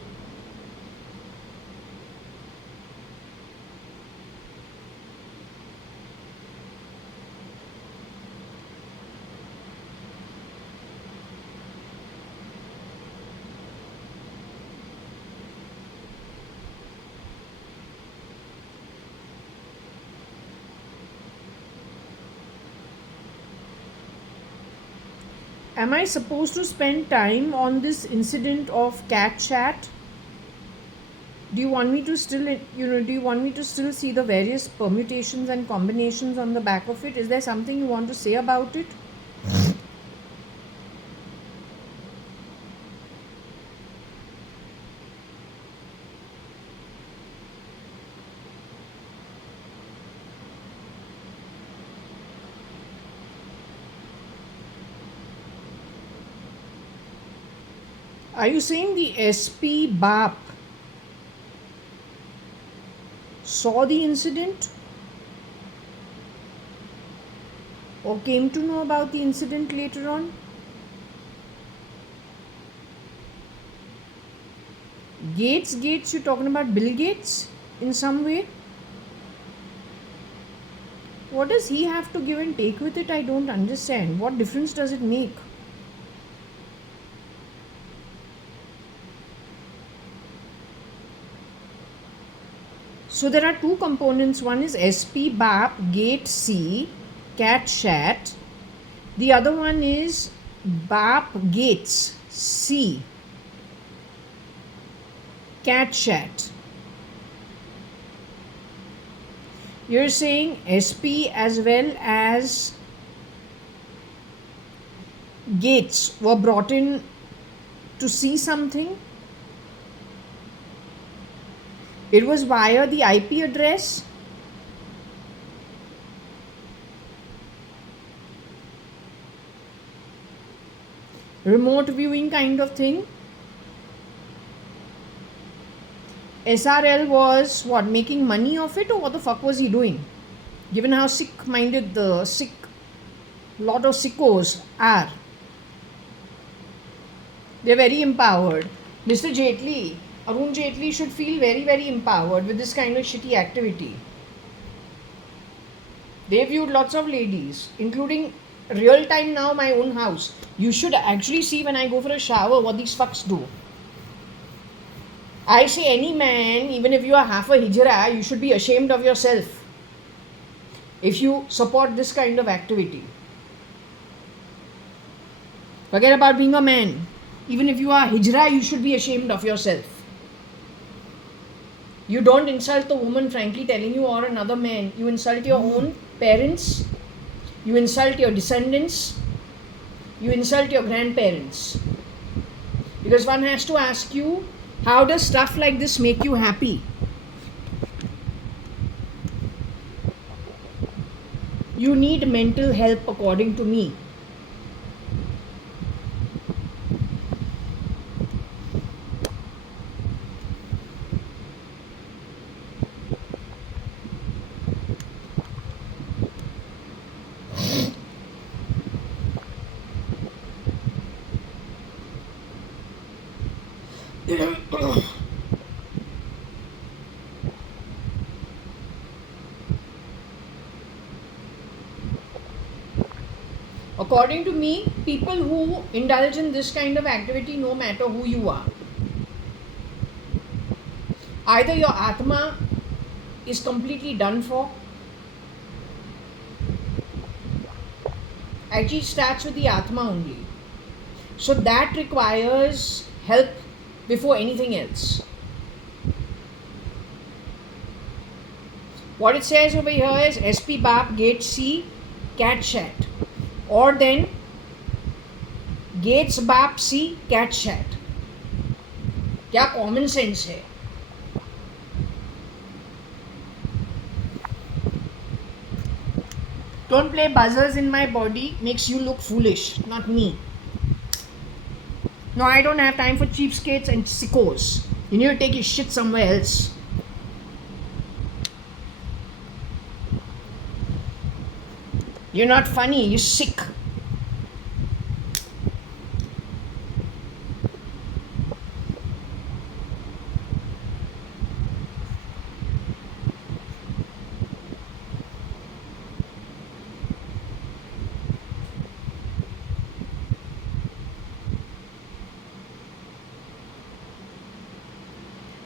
Am I supposed to spend time on this incident of cat chat? Do you want me to still see the various permutations and combinations on the back of it? Is there something you want to say about it? Are you saying the SP BAP saw the incident or came to know about the incident later on? Gates, you're talking about Bill Gates in some way? What does he have to give and take with it? I don't understand. What difference does it make? So there are two components. One is SP BAP Gate C Cat Chat. The other one is BAP Gates C Cat Chat. You're saying SP as well as Gates were brought in to see something? It was via the IP address. Remote viewing kind of thing. SRL was what, making money off it, or what the fuck was he doing? Given how sick-minded the lot of sickos are. They're very empowered. Mr. Jaitley, Arun Jaitley should feel very, very empowered with this kind of shitty activity. They viewed lots of ladies, including real time now my own house. You should actually see when I go for a shower what these fucks do. I say any man, even if you are half a hijra, you should be ashamed of yourself if you support this kind of activity. Forget about being a man. Even if you are hijra, you should be ashamed of yourself. You don't insult the woman frankly telling you or another man. You insult your own parents, you insult your descendants, you insult your grandparents. Because one has to ask you, how does stuff like this make you happy? You need mental help, according to me. According to me, people who indulge in this kind of activity, no matter who you are, either your Atma is completely done for. Actually, starts with the Atma only. So that requires help before anything else. What it says over here is SP Bap Gate C Cat Shat, or then Gates Bap C Cat Shat. क्या common sense है. Don't play buzzers in my body, makes you look foolish, not me. No, I don't have time for cheapskates and sickos. You need to take your shit somewhere else. You're not funny, you're sick.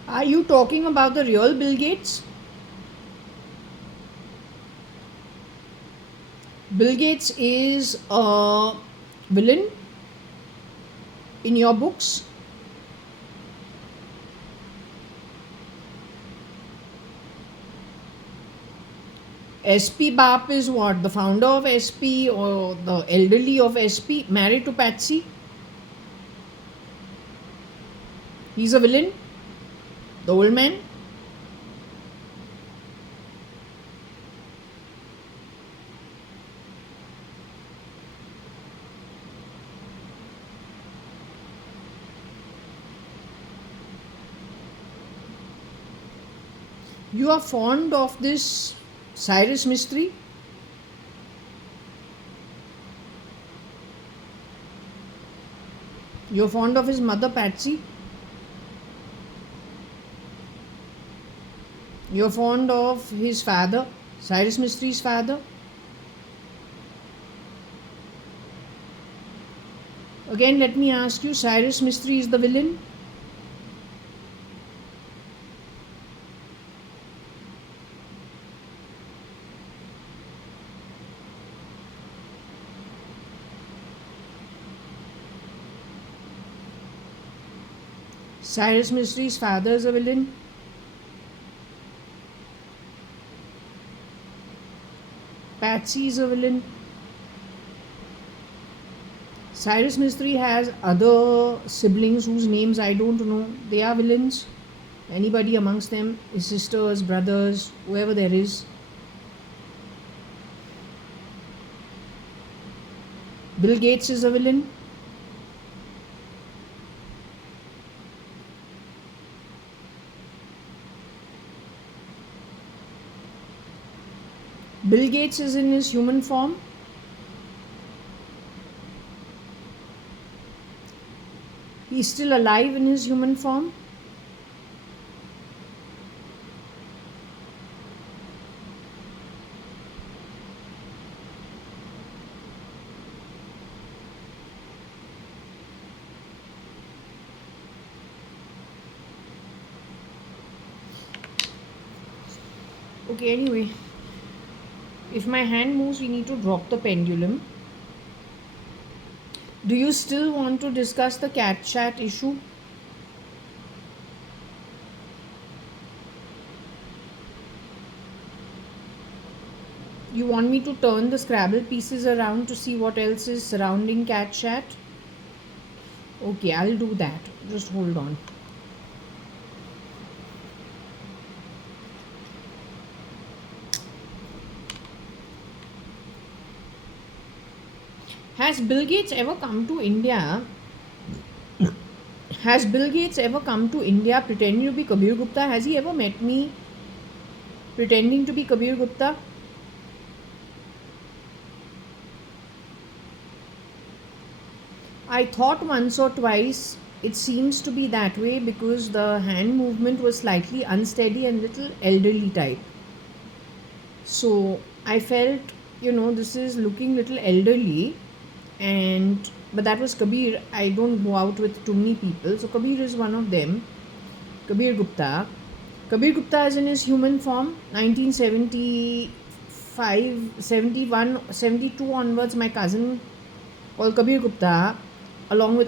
Are you talking about the real Bill Gates? Bill Gates is a villain in your books? SP Bap is what? The founder of SP or the elderly of SP, married to Patsy? He's a villain? The old man? You are fond of this Cyrus Mystery? You're fond of his mother Patsy? You're fond of his father, Cyrus Mystery's father? Again, let me ask you, Cyrus Mystery is the villain? Cyrus Mystery's father is a villain? Patsy is a villain? Cyrus Mystery has other siblings whose names I don't know. They are villains. Anybody amongst them, his sisters, brothers, whoever there is. Bill Gates is a villain? Bill Gates is in his human form? He's still alive in his human form? Okay, anyway. If my hand moves, we need to drop the pendulum. Do you still want to discuss the cat chat issue? You want me to turn the Scrabble pieces around to see what else is surrounding cat chat? Okay, I'll do that. Just hold on. Has Bill Gates ever come to India? Has Bill Gates ever come to India pretending to be Kabir Gupta? Has he ever met me pretending to be Kabir Gupta? I thought once or twice it seems to be that way because the hand movement was slightly unsteady and little elderly type. So I felt, this is looking little elderly, and but that was Kabir. I don't go out with too many people, so Kabir is one of them. Kabir Gupta. Kabir Gupta is in his human form, 1975, 71, 72 onwards. My cousin called Kabir Gupta, along with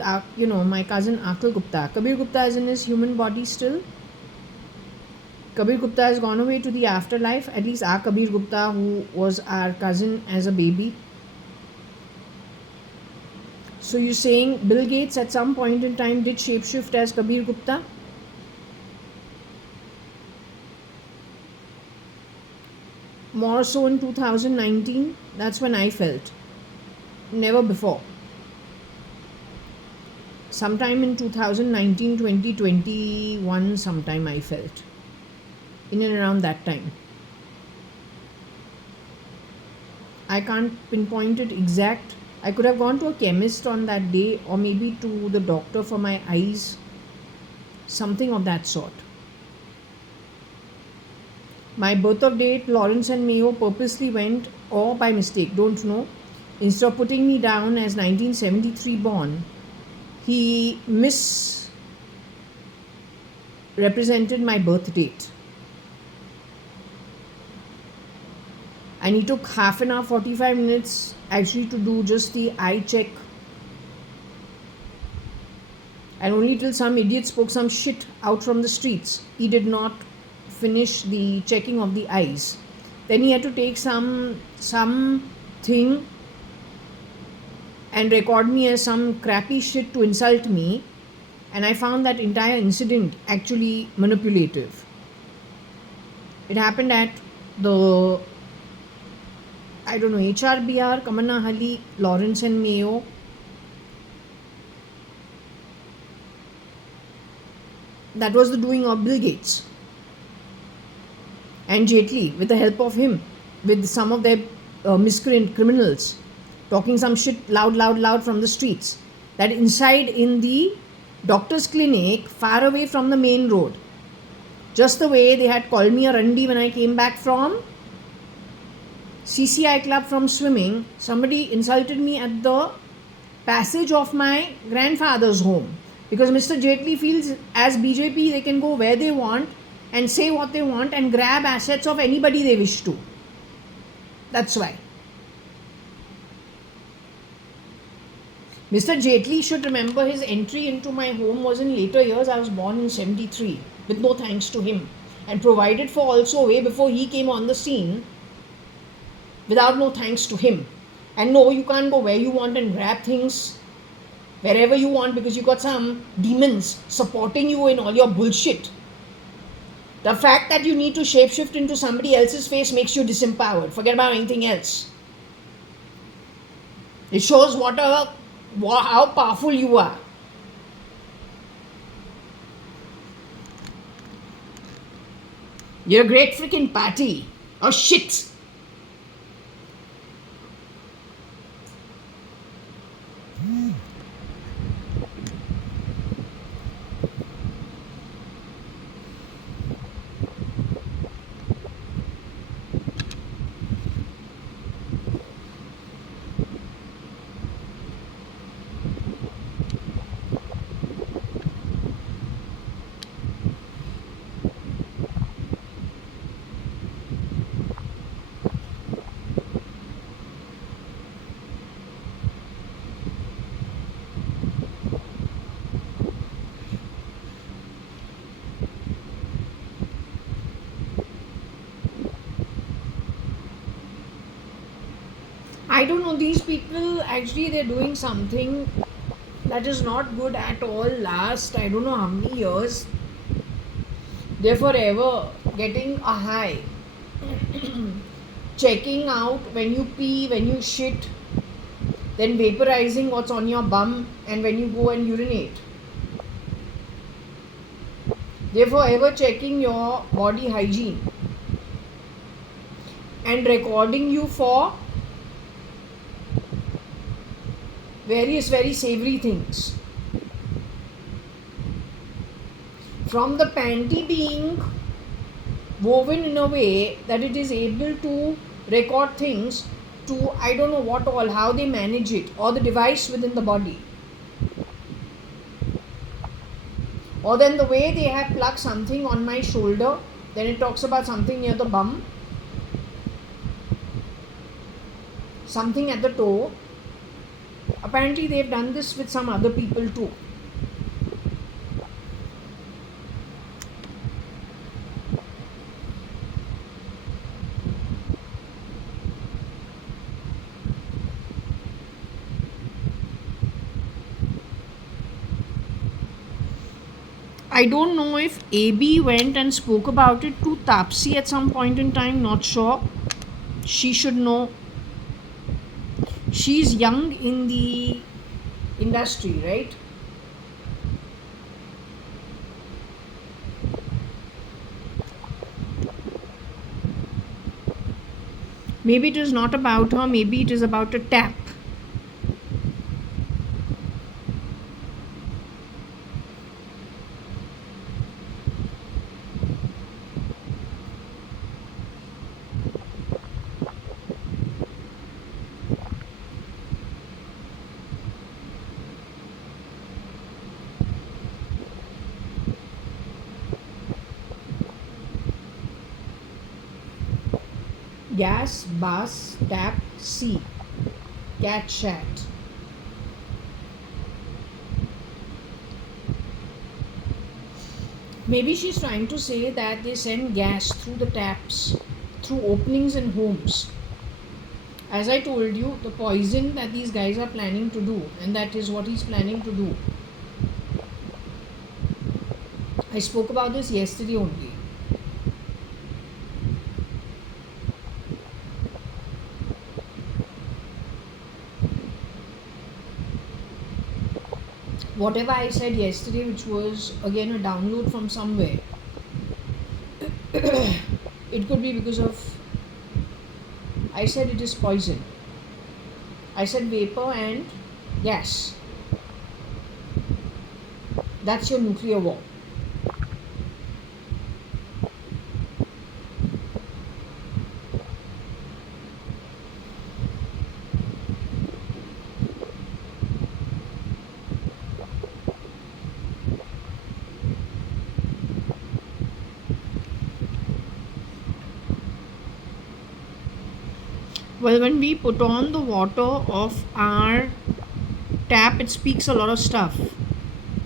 my cousin Akil Gupta. Kabir Gupta is in his human body still. Kabir Gupta has gone away to the afterlife, at least our Kabir Gupta, who was our cousin as a baby. So you're saying Bill Gates at some point in time did shapeshift as Kabir Gupta? More so in 2019, that's when I felt. Never before. Sometime in 2019, 2021, sometime I felt. In and around that time. I can't pinpoint it exact. I could have gone to a chemist on that day, or maybe to the doctor for my eyes. Something of that sort. My birth of date, Lawrence and Mayo purposely went, or by mistake, don't know. Instead of putting me down as 1973 born, he misrepresented my birth date. And he took half an hour, 45 minutes actually to do just the eye check. And only till some idiot spoke some shit out from the streets, he did not finish the checking of the eyes. Then he had to take some thing and record me as some crappy shit to insult me. And I found that entire incident actually manipulative. It happened at the HRBR, Kamanahalli, Lawrence and Mayo. That was the doing of Bill Gates and Jaitley, with the help of him, with some of their miscreant criminals, talking some shit loud from the streets. That inside in the doctor's clinic, far away from the main road. Just the way they had called me a Randi when I came back from CCI club from swimming, somebody insulted me at the passage of my grandfather's home. Because Mr. Jaitley feels as BJP they can go where they want and say what they want and grab assets of anybody they wish to. That's why. Mr. Jaitley should remember his entry into my home was in later years. I was born in 73 with no thanks to him, and provided for also way before he came on the scene, without no thanks to him. And no, you can't go where you want and grab things wherever you want because you got some demons supporting you in all your bullshit. The fact that you need to shapeshift into somebody else's face makes you disempowered. Forget about anything else. It shows how powerful you are. You're a great freaking party. Oh shit. I don't know, these people actually they're doing something that is not good at all. Last I don't know how many years, they're forever getting a high, checking out when you pee, when you shit, then vaporizing what's on your bum, and when you go and urinate. They're forever checking your body hygiene and recording you for various very savory things. From the panty being woven in a way that it is able to record things, to I don't know what all, how they manage it, or the device within the body. Or then the way they have plugged something on my shoulder, then it talks about something near the bum, something at the toe. Apparently they've done this with some other people too. I don't know if AB went and spoke about it to Tapsi at some point in time, not sure. She should know. She's young in the industry, right? Maybe it is not about her, maybe it is about a tap. Gas, bass, tap, C. Cat chat. Maybe she's trying to say that they send gas through the taps, through openings in homes. As I told you, the poison that these guys are planning to do, and that is what he's planning to do. I spoke about this yesterday only. Whatever I said yesterday, which was again a download from somewhere, it could be because of, I said it is poison. I said vapor and gas. That's your nuclear war. Well, when we put on the water of our tap, it speaks a lot of stuff,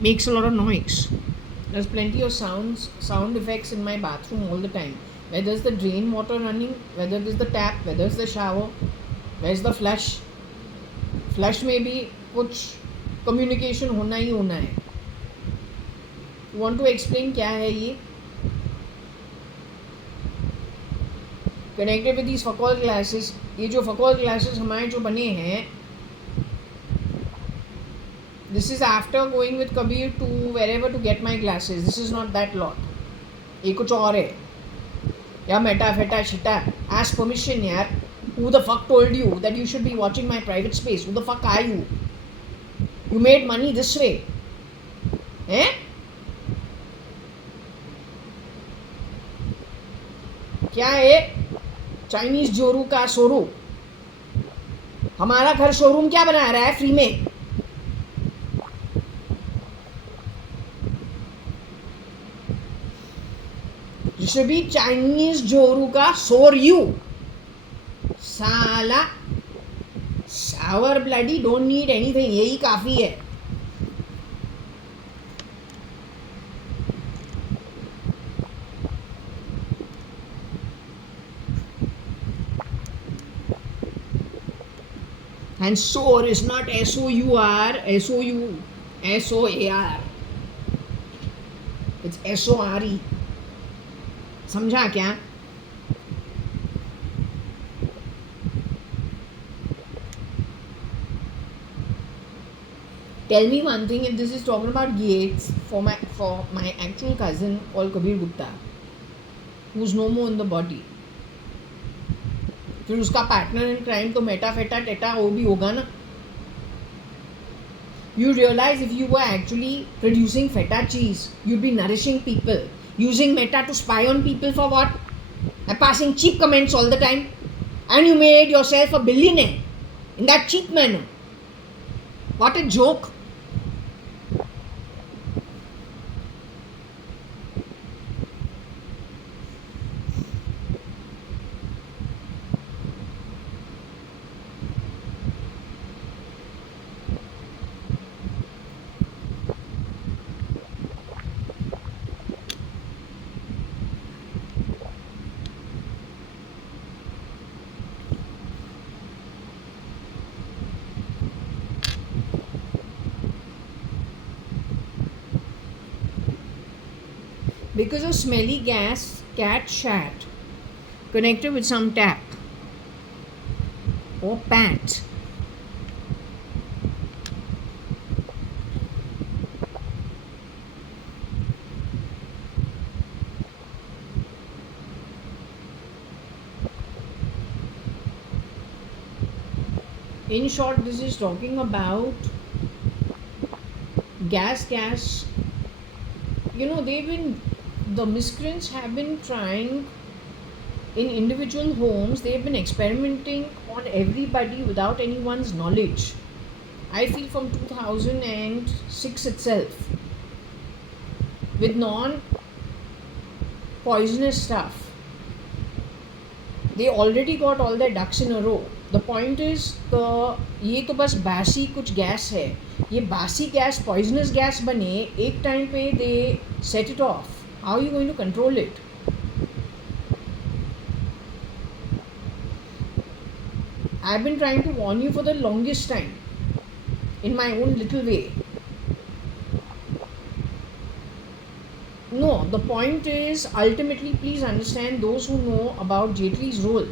makes a lot of noise. There's plenty of sound effects in my bathroom all the time. Whether it's the drain water running, whether it is the tap, whether it's the shower, where's the flush. Flush में भी कुछ communication होना ही होना है. You want to explain क्या है ये? Connected with these fuck all glasses, ये जो fuck all glasses हमारे जो बने हैं, this is after going with Kabir to wherever to get my glasses. This is not that lot. ये कुछ और है. या मेटा फेटा शिटा. Ask permission यार. Who the fuck told you that you should be watching my private space? Who the fuck are you? You made money this way. Eh? क्या है? Chinese जोरू का शोरूम. हमारा घर शोरूम क्या बना रहा है फ्री में? You should be Chinese जोरू का सोर यू. साला shower bloody don't need anything. यही काफी है. And soar is not SOUR, SOU, SOAR. It's SORE. समझा क्या? Tell me one thing, if this is talking about gates for my actual cousin called Kabir Gupta, who's no more in the body, फिर उसका partner in crime तो Meta फेटा टेटा वो भी होगा ना. You realize if you were actually producing feta cheese, you'd be nourishing people. Using meta to spy on people for what? And passing cheap comments all the time. And you made yourself a billionaire in that cheap manner. What a joke. Because of smelly gas, cat shat connected with some tap or pat. In short, this is talking about gas. The miscreants have been trying in individual homes, they've been experimenting on everybody without anyone's knowledge. I feel from 2006 itself, with non poisonous stuff. They already got all their ducks in a row. The point is, ये तो बस बासी कुछ gas है. ये बासी gas poisonous gas बने एक टाइम पे, they set it off. How are you going to control it? I have been trying to warn you for the longest time in my own little way. No, the point is, ultimately, please understand those who know about Jaitley's role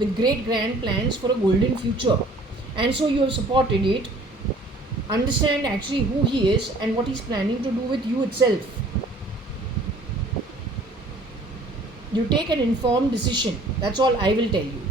with great grand plans for a golden future. And so you have supported it. Understand actually who he is and what he's planning to do with you itself. You take an informed decision. That's all I will tell you.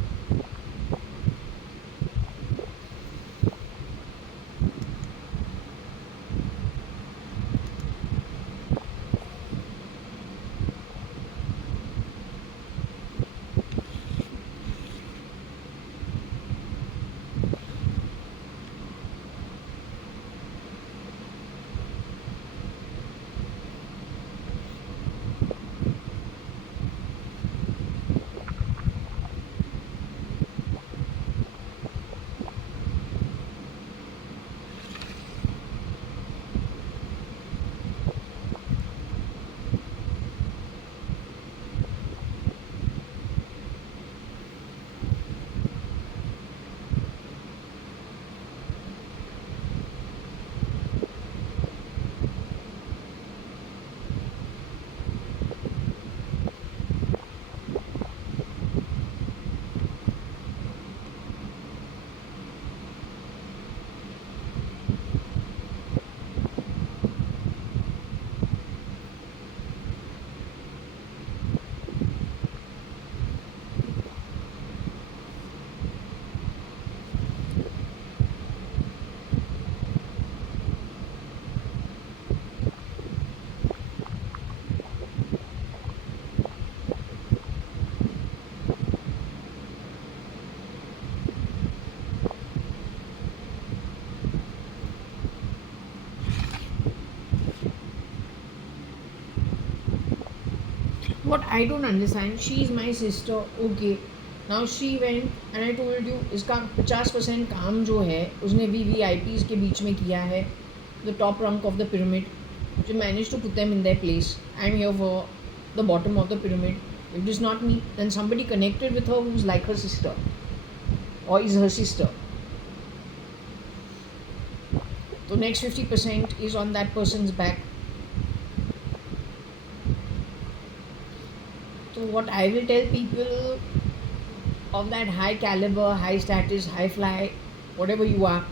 What I don't understand, she is my sister, okay. Now she went and I told you, इसका 50% काम जो है उसने VVIPs के बीच में किया है, the top rank of the pyramid. She managed to put them in their place. I'm here for the bottom of the pyramid. If it is not me, then somebody connected with her who's like her sister or is her sister. The next 50% is on that person's back. So what I will tell people of that high caliber, high status, high fly, whatever you are,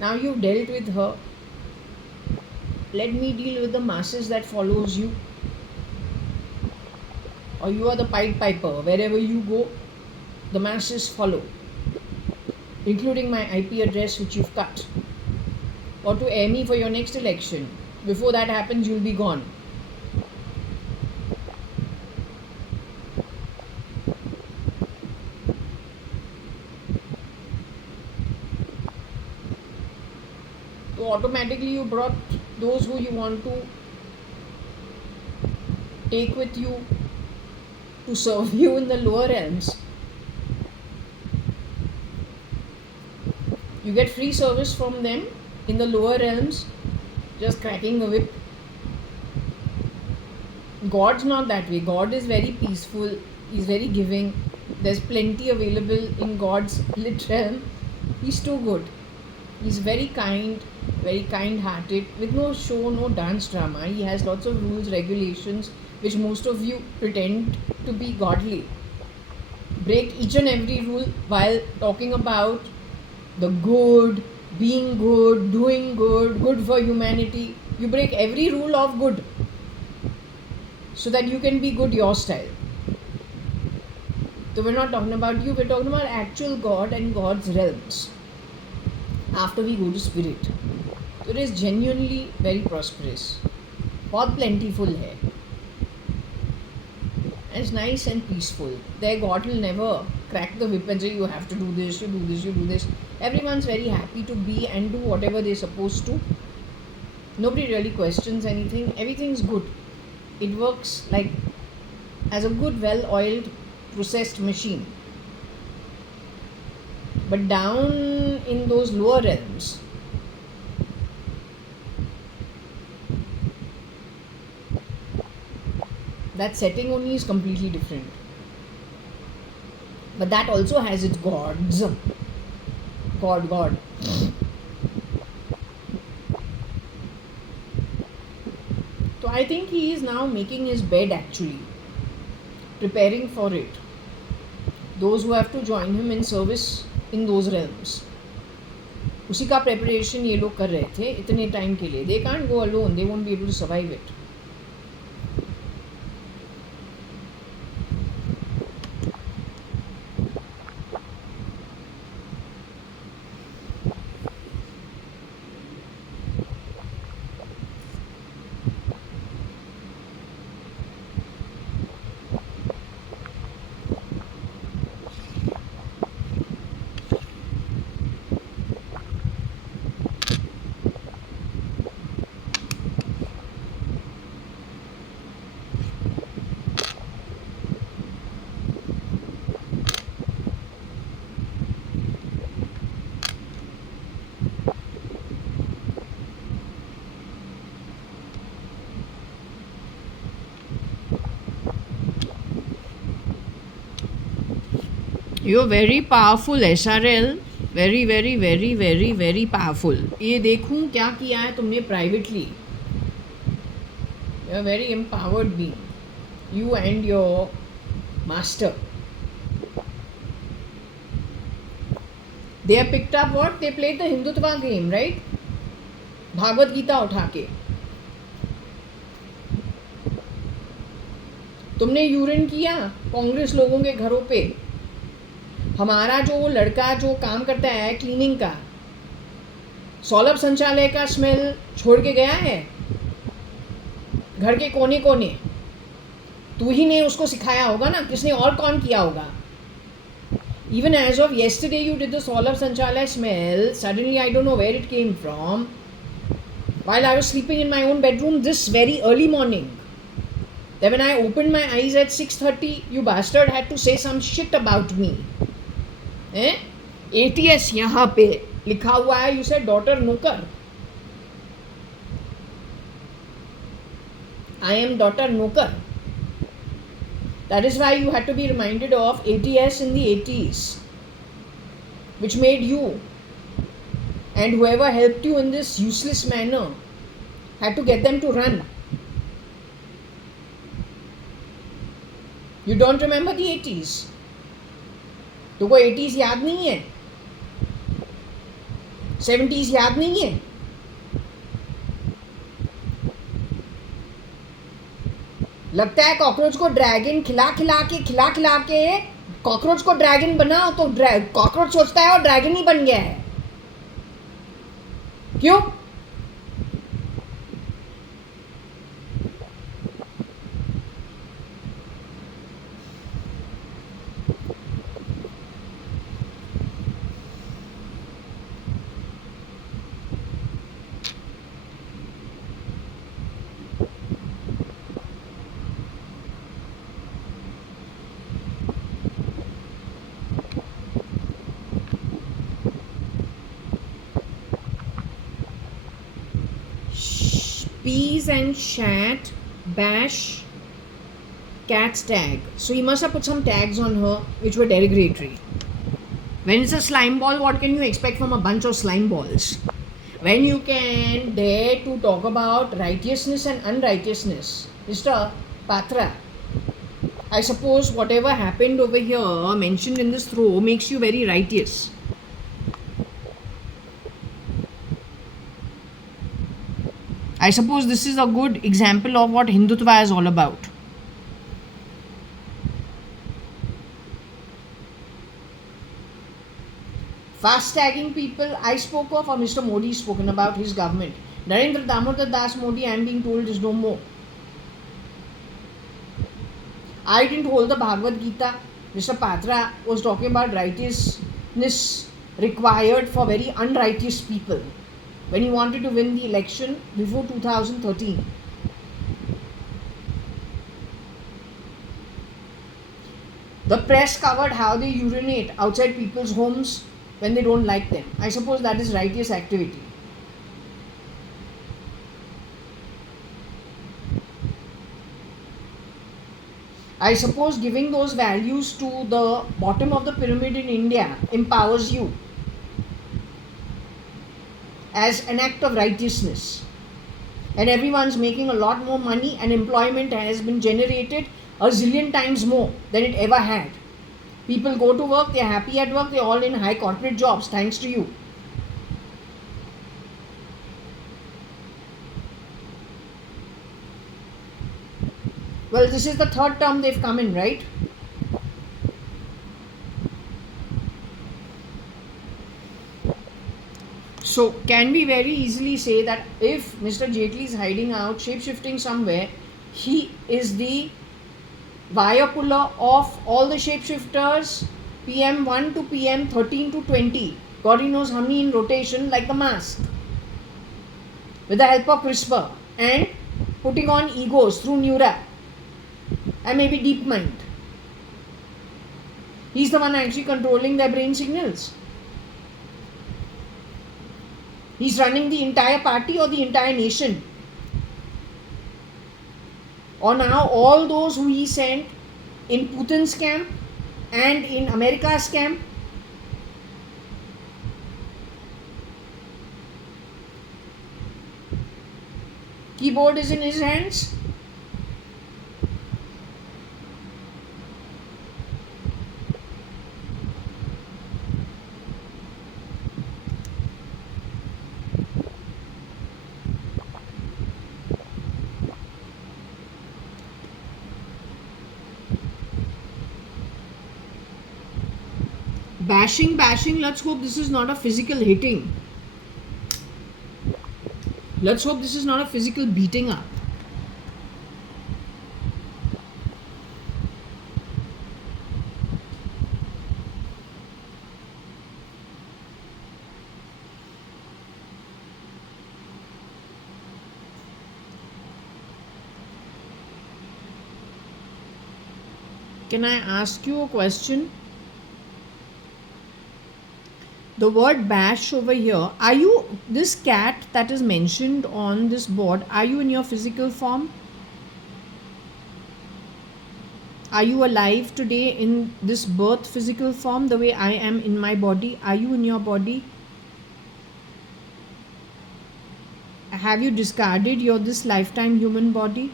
now you've dealt with her, let me deal with the masses that follows you. Or you are the Pied Piper. Wherever you go, the masses follow, including my IP address which you've cut. Or to air me for your next election. Before that happens, you'll be gone. So automatically you brought those who you want to take with you to serve you in the lower realms. You get free service from them in the lower realms, just cracking a whip. God's not that way. God is very peaceful, He's very giving. There's plenty available in God's lit realm. He's too good. He's very kind hearted, with no show, no dance drama. He has lots of rules, regulations, which most of you pretend to be godly. Break each and every rule while talking about the good, being good, doing good, good for humanity. You break every rule of good so that you can be good your style. So we're not talking about you, we're talking about actual God and God's realms. After we go to spirit, so it is genuinely very prosperous, बहुत plentiful है. And it's nice and peaceful. There God will never crack the whip and say you have to do this, you do this, you do this. Everyone's very happy to be and do whatever they're supposed to. Nobody really questions anything. Everything's good. It works like as a good, well-oiled, processed machine. But down in those lower realms, that setting only is completely different. But that also has its gods. God. So I think he is now making his bed actually, preparing for it. Those who have to join him in service in those realms, उसी का preparation ये लोग कर रहे थे इतने time के लिए. They can't go alone. They won't be able to survive it. You're very powerful, SRL. Very powerful. ये देखूं क्या किया है तुमने privately. You're a very empowered being. You and your master. They have picked up what? They played the Hindutva game, right? Bhagavat Gita उठा के. तुमने urine किया कांग्रेस लोगों के घरों पे. हमारा जो लड़का जो काम करता है क्लीनिंग का, सौलभ संचालय का स्मेल छोड़ के गया है घर के कोने कोने. तू ही ने उसको सिखाया होगा ना, किसने और कौन किया होगा. Even as of yesterday you did the Saulabh Sanchalaya smell. Suddenly I don't know where it came from. While I was sleeping in my own bedroom this very early morning. Then when I opened my eyes at 6:30, you bastard had to say some shit about me. ATS यहाँ पे लिखा हुआ है. You said daughter नौकर. I am daughter नौकर. That is why you had to be reminded of ATS in the 80s, which made you And whoever helped you in this useless manner had to get them to run. You don't remember the 80s? तुमको 80s याद नहीं है? 70s याद नहीं है? लगता है cockroach को ड्रैगन खिला खिला के कॉकरोच को ड्रैगन बनाओ तो कॉकरोच सोचता है और ड्रैगन ही बन गया है. क्यों? Peas and chat bash cat's tag. So he must have put some tags on her which were derogatory. When it's a slime ball, what can you expect from a bunch of slime balls? When you can dare to talk about righteousness and unrighteousness, Mr. Patra, I suppose whatever happened over here mentioned in this throw makes you very righteous. I suppose this is a good example of what Hindutva is all about. Fast tagging people I spoke of, or Mr. Modi spoken about his government. Narendra Damodar Das Modi, I am being told, is no more. I didn't hold the Bhagavad Gita. Mr. Patra was talking about righteousness required for very unrighteous people when he wanted to win the election before 2013. The press covered how they urinate outside people's homes when they don't like them. I suppose that is righteous activity. I suppose giving those values to the bottom of the pyramid in India empowers you as an act of righteousness. And everyone's making a lot more money and employment has been generated a zillion times more than it ever had. People go to work, they're happy at work, they're all in high corporate jobs thanks to you. Well, this is the third term they've come in, right? So, can we very easily say that if Mr. Jaitley is hiding out, shape-shifting somewhere, he is the wire puller of all the shapeshifters, PM 1 to PM 13 to 20. God knows how many in rotation like the mask. With the help of CRISPR and putting on egos through Neura and maybe DeepMind. He's the one actually controlling their brain signals. He's running the entire party or the entire nation. Or now all those who he sent in Putin's camp and in America's camp. Keyboard is in his hands. Bashing, let's hope this is not a physical hitting. Let's hope this is not a physical beating up. Can I ask you a question? The word bash over here, are you, this cat that is mentioned on this board, are you in your physical form? Are you alive today in this birth physical form the way I am in my body? Are you in your body? Have you discarded your this lifetime human body?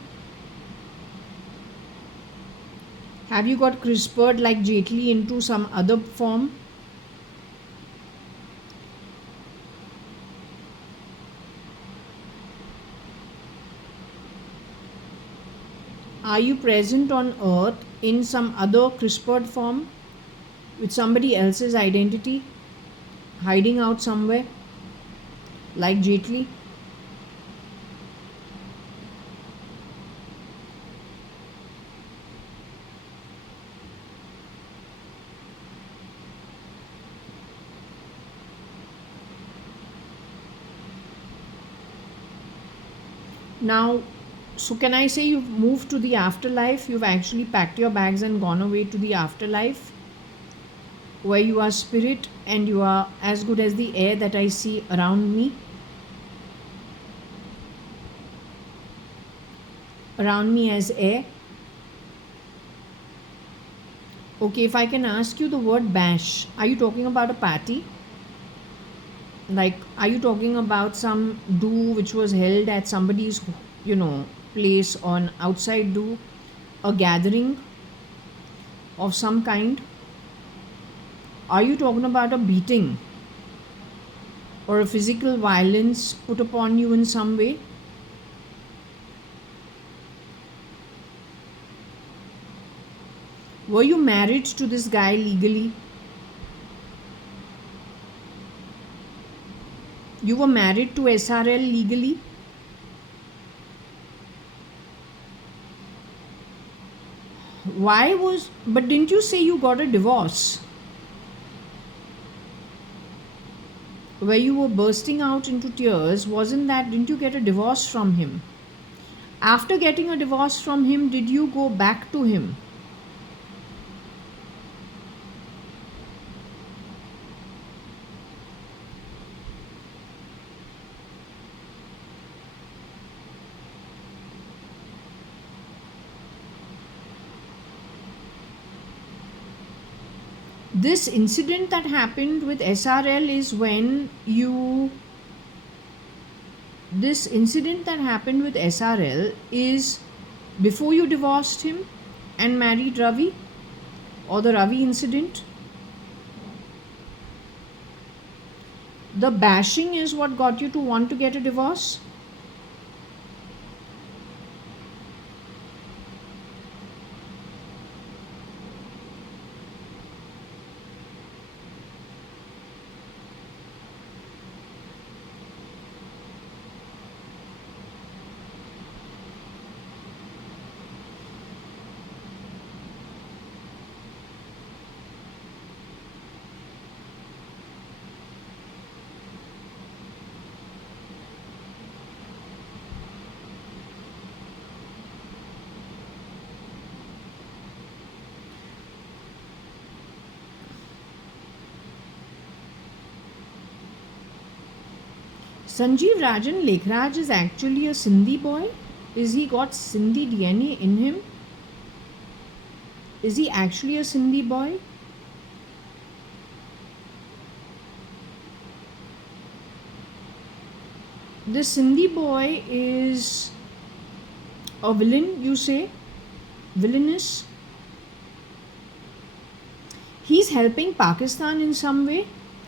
Have you got CRISPRed like Jetli into some other form? Are you present on earth in some other CRISPRed form with somebody else's identity hiding out somewhere like Jetli? Now, so can I say you've moved to the afterlife? You've actually packed your bags and gone away to the afterlife where you are spirit and you are as good as the air that I see around me as air. Okay, if I can ask you the word bash, are you talking about a party? Like, are you talking about some do which was held at somebody's, you know, place on outside do, a gathering of some kind? Are you talking about a beating or a physical violence put upon you in some way? Were you married to this guy legally? You were married to SRL legally? But didn't you say you got a divorce? Where you were bursting out into tears, didn't you get a divorce from him? After getting a divorce from him, did you go back to him? This incident that happened with SRL is when you. This incident that happened with SRL is before you divorced him and married Ravi, or the Ravi incident. The bashing is what got you to want to get a divorce. Sanjeev Rajan Lekhraj is actually a Sindhi boy. Is he got Sindhi DNA in him? Is he actually a Sindhi boy? This Sindhi boy is a villain, you say? Villainous? He's helping Pakistan in some way?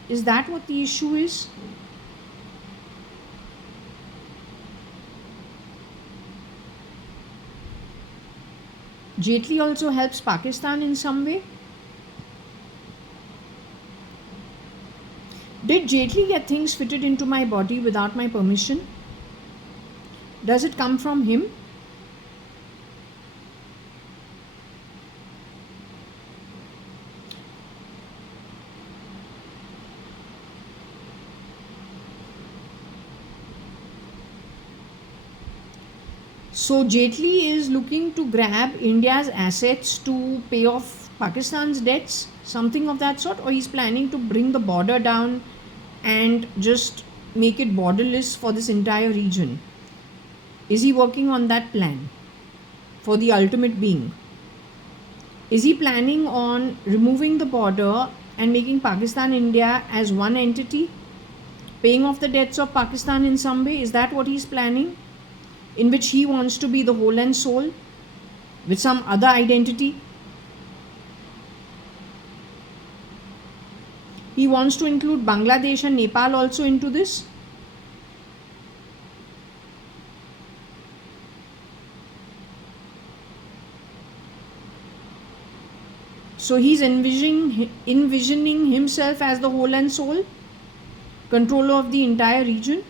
Is that what the issue is? Jetli also helps Pakistan in some way? Did Jetli get things fitted into my body without my permission? Does it come from him? So Jetli is looking to grab India's assets to pay off Pakistan's debts, something of that sort, or he's planning to bring the border down and just make it borderless for this entire region. Is he working on that plan for the ultimate being? Is he planning on removing the border and making Pakistan India as one entity? Paying off the debts of Pakistan in some way? Is that what he's planning? In which he wants to be the whole and soul with some other identity? He wants to include Bangladesh and Nepal also into this? So he's envisioning himself as the whole and soul, controller of the entire region.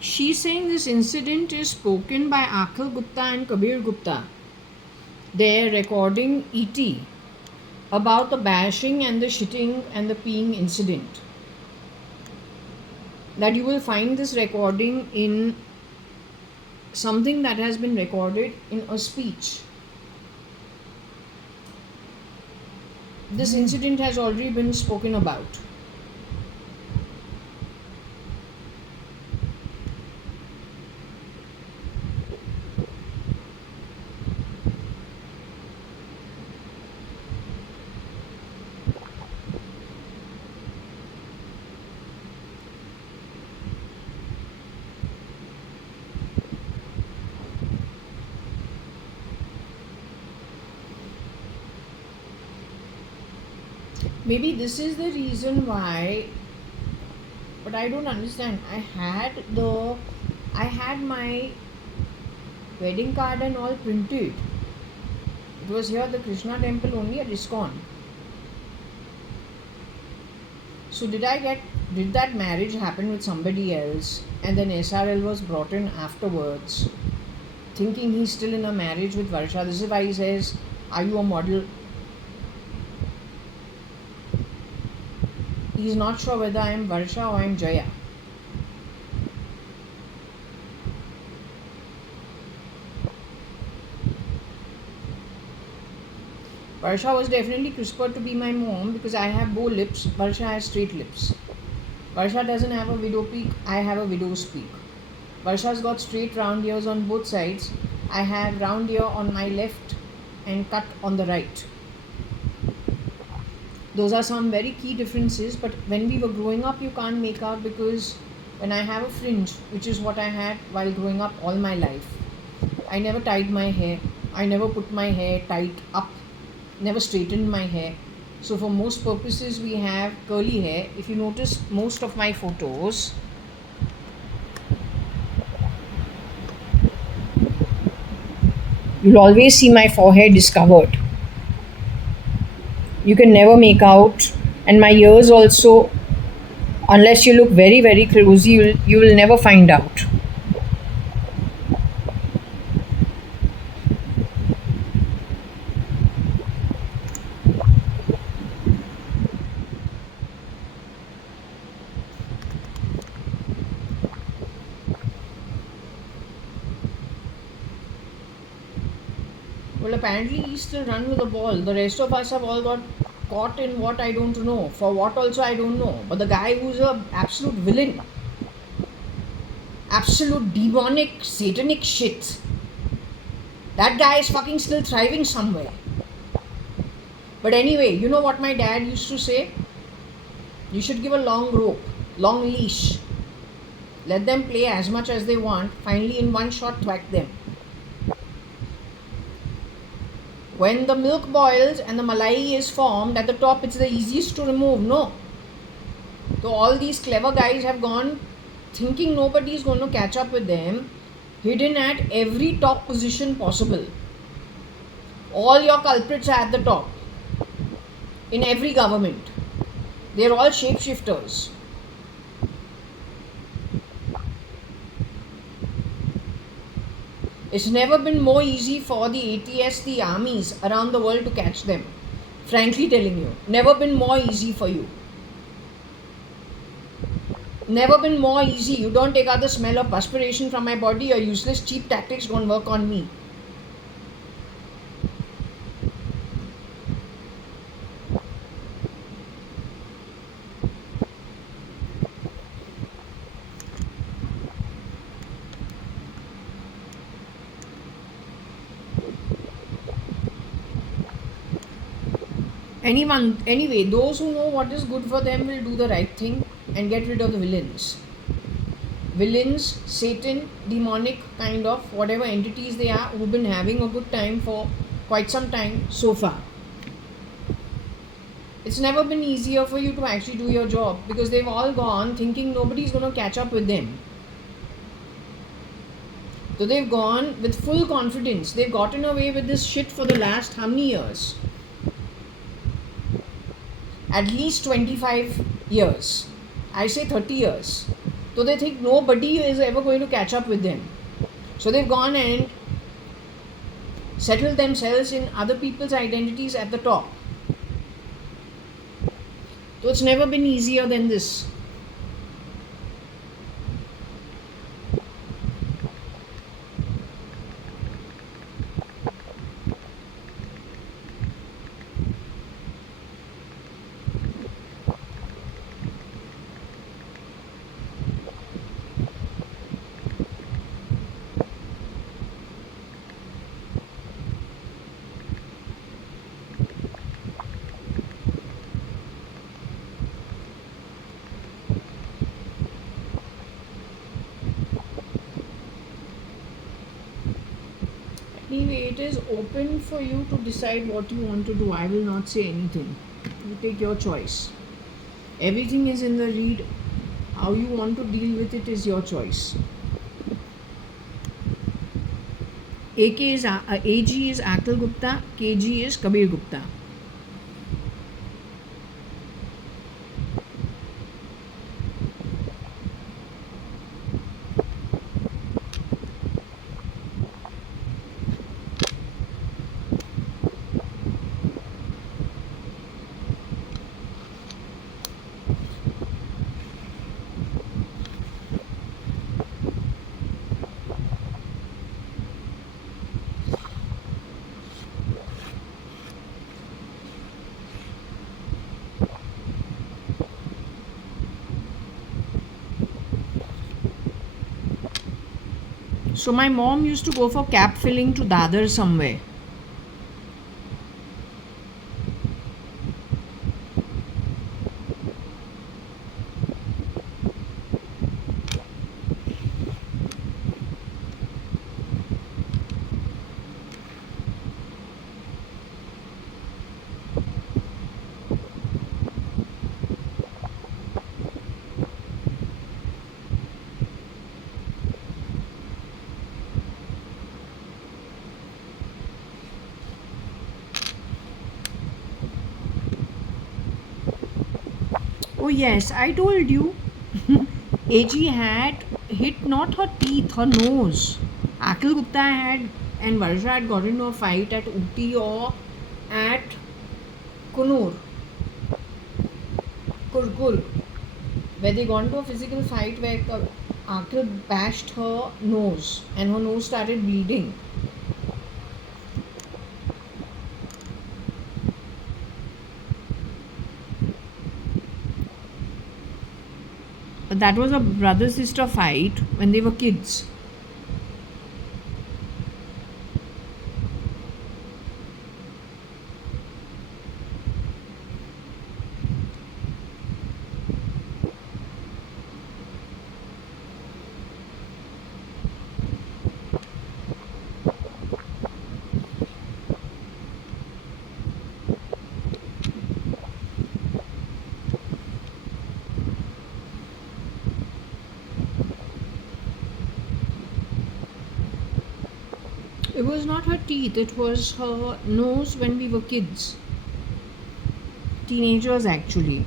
She's saying this incident is spoken by Akhil Gupta and Kabir Gupta. They're recording ET about the bashing and the shitting and the peeing incident. That you will find this recording in something that has been recorded in a speech. This incident has already been spoken about. Maybe this is the reason why, but I don't understand. I had my wedding card and all printed. It was here at the Krishna temple only at ISKCON. So did that marriage happen with somebody else and then SRL was brought in afterwards, thinking he's still in a marriage with Varsha? This is why he says, are you a model? He's not sure whether I am Varsha or I am Jaya. Varsha was definitely CRISPR to be my mom because I have bow lips, Varsha has straight lips. Varsha doesn't have a widow peak, I have a widow's peak. Varsha's got straight round ears on both sides. I have round ear on my left and cut on the right. Those are some very key differences, but when we were growing up, you can't make out because when I have a fringe, which is what I had while growing up all my life, I never tied my hair. I never put my hair tight up, never straightened my hair. So for most purposes, we have curly hair. If you notice most of my photos, you'll always see my forehead discovered. You can never make out, and my ears also, unless you look very very closely, you will never find out. Well, apparently he still run with the ball. The rest of us have all got caught in what I don't know. For what also I don't know. But the guy who's a absolute villain, absolute demonic, satanic shit, that guy is fucking still thriving somewhere. But anyway, you know what my dad used to say? You should give a long rope, long leash. Let them play as much as they want. Finally, in one shot, thwack them. When the milk boils and the malai is formed at the top, it's the easiest to remove, no? So all these clever guys have gone thinking nobody is going to catch up with them, hidden at every top position possible. All your culprits are at the top in every government. They're all shapeshifters. It's never been more easy for the ATS, the armies around the world to catch them. Frankly telling you, never been more easy for you. Never been more easy. You don't take out the smell of perspiration from my body. Your useless cheap tactics don't work on me. Anyway, those who know what is good for them will do the right thing and get rid of the villains. Villains, Satan, demonic kind of whatever entities they are, who've been having a good time for quite some time so far. It's never been easier for you to actually do your job because they've all gone thinking nobody's going to catch up with them. So they've gone with full confidence. They've gotten away with this shit for the last how many years? At least 25 years. I say 30 years. So they think nobody is ever going to catch up with them. So they've gone and settled themselves in other people's identities at the top. So it's never been easier than this. Anyway, it is open for you to decide what you want to do. I will not say anything. You take your choice. Everything is in the read. How you want to deal with it is your choice. AG is Akil Gupta, KG is Kabir Gupta. So my mom used to go for cap filling to Dadar somewhere. Oh yes, I told you. AG had hit not her teeth, her nose. Akil Gupta had and Varsha had got into a fight at Uti or at Kunur, Kurkur, where they got into a physical fight where Akil bashed her nose and her nose started bleeding. That was a brother sister fight when they were kids. It was not her teeth, it was her nose when we were kids. Teenagers, actually.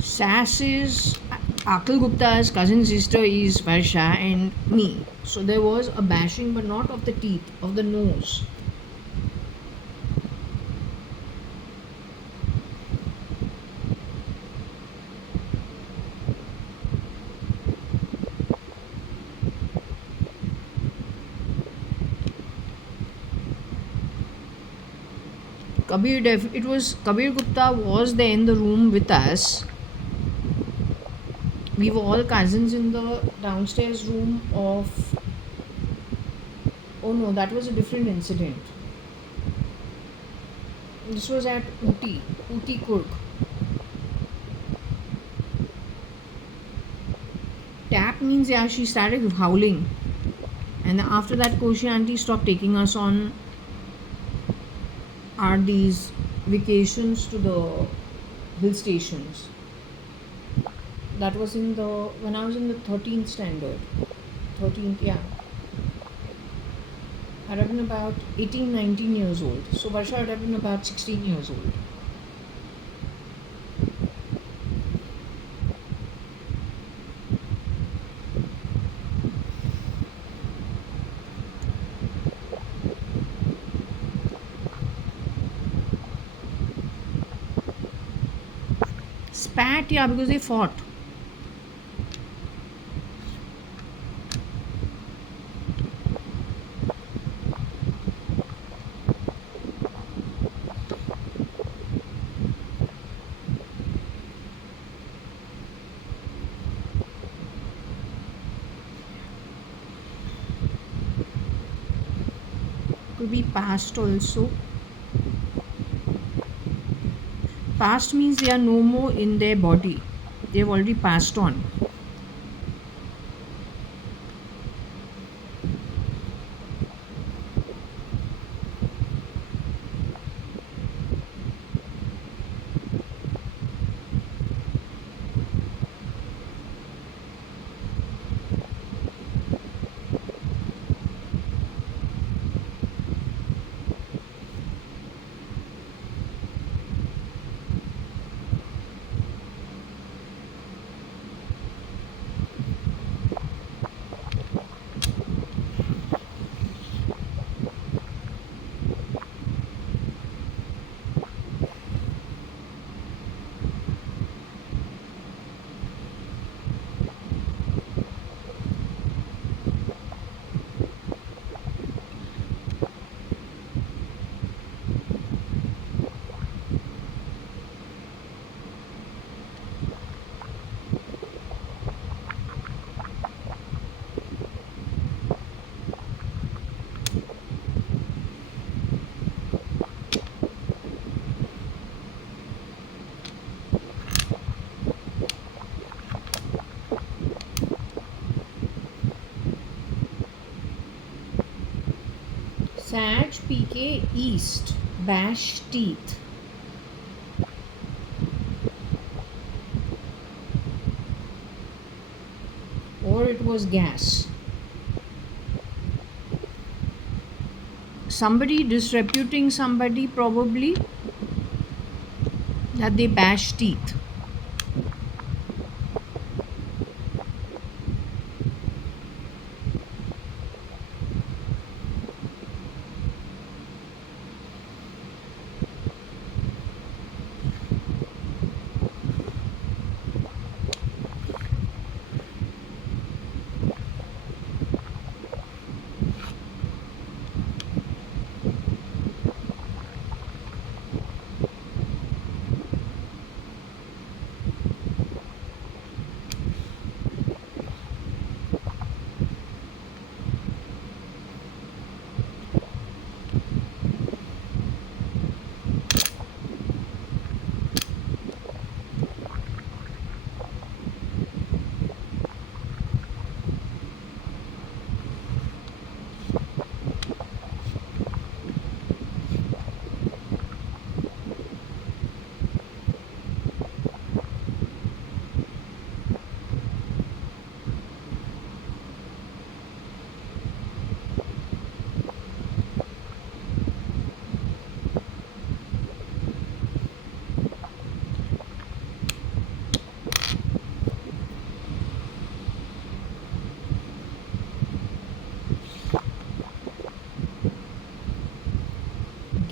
Sass is Akil Gupta's cousin sister is Varsha and me. So there was a bashing, but not of the teeth, of the nose. It was Kabir Gupta was there in the room with us. We were all cousins in the downstairs room of. Oh no, that was a different incident. This was at Uti Kurk. Tap means, yeah, she started howling. And after that, Koshi auntie stopped taking us on our these vacations to the hill stations. That was in the when I was in the 13th standard. 13th, yeah. I'd have been about 18, 19 years old. So Varsha would have been about 16 years old. Spat, yeah, because they fought. Could be past also. Past means they are no more in their body. They have already passed on. Sag PK East. Bash teeth. Or it was gas. Somebody disreputing somebody, probably, that they bash teeth.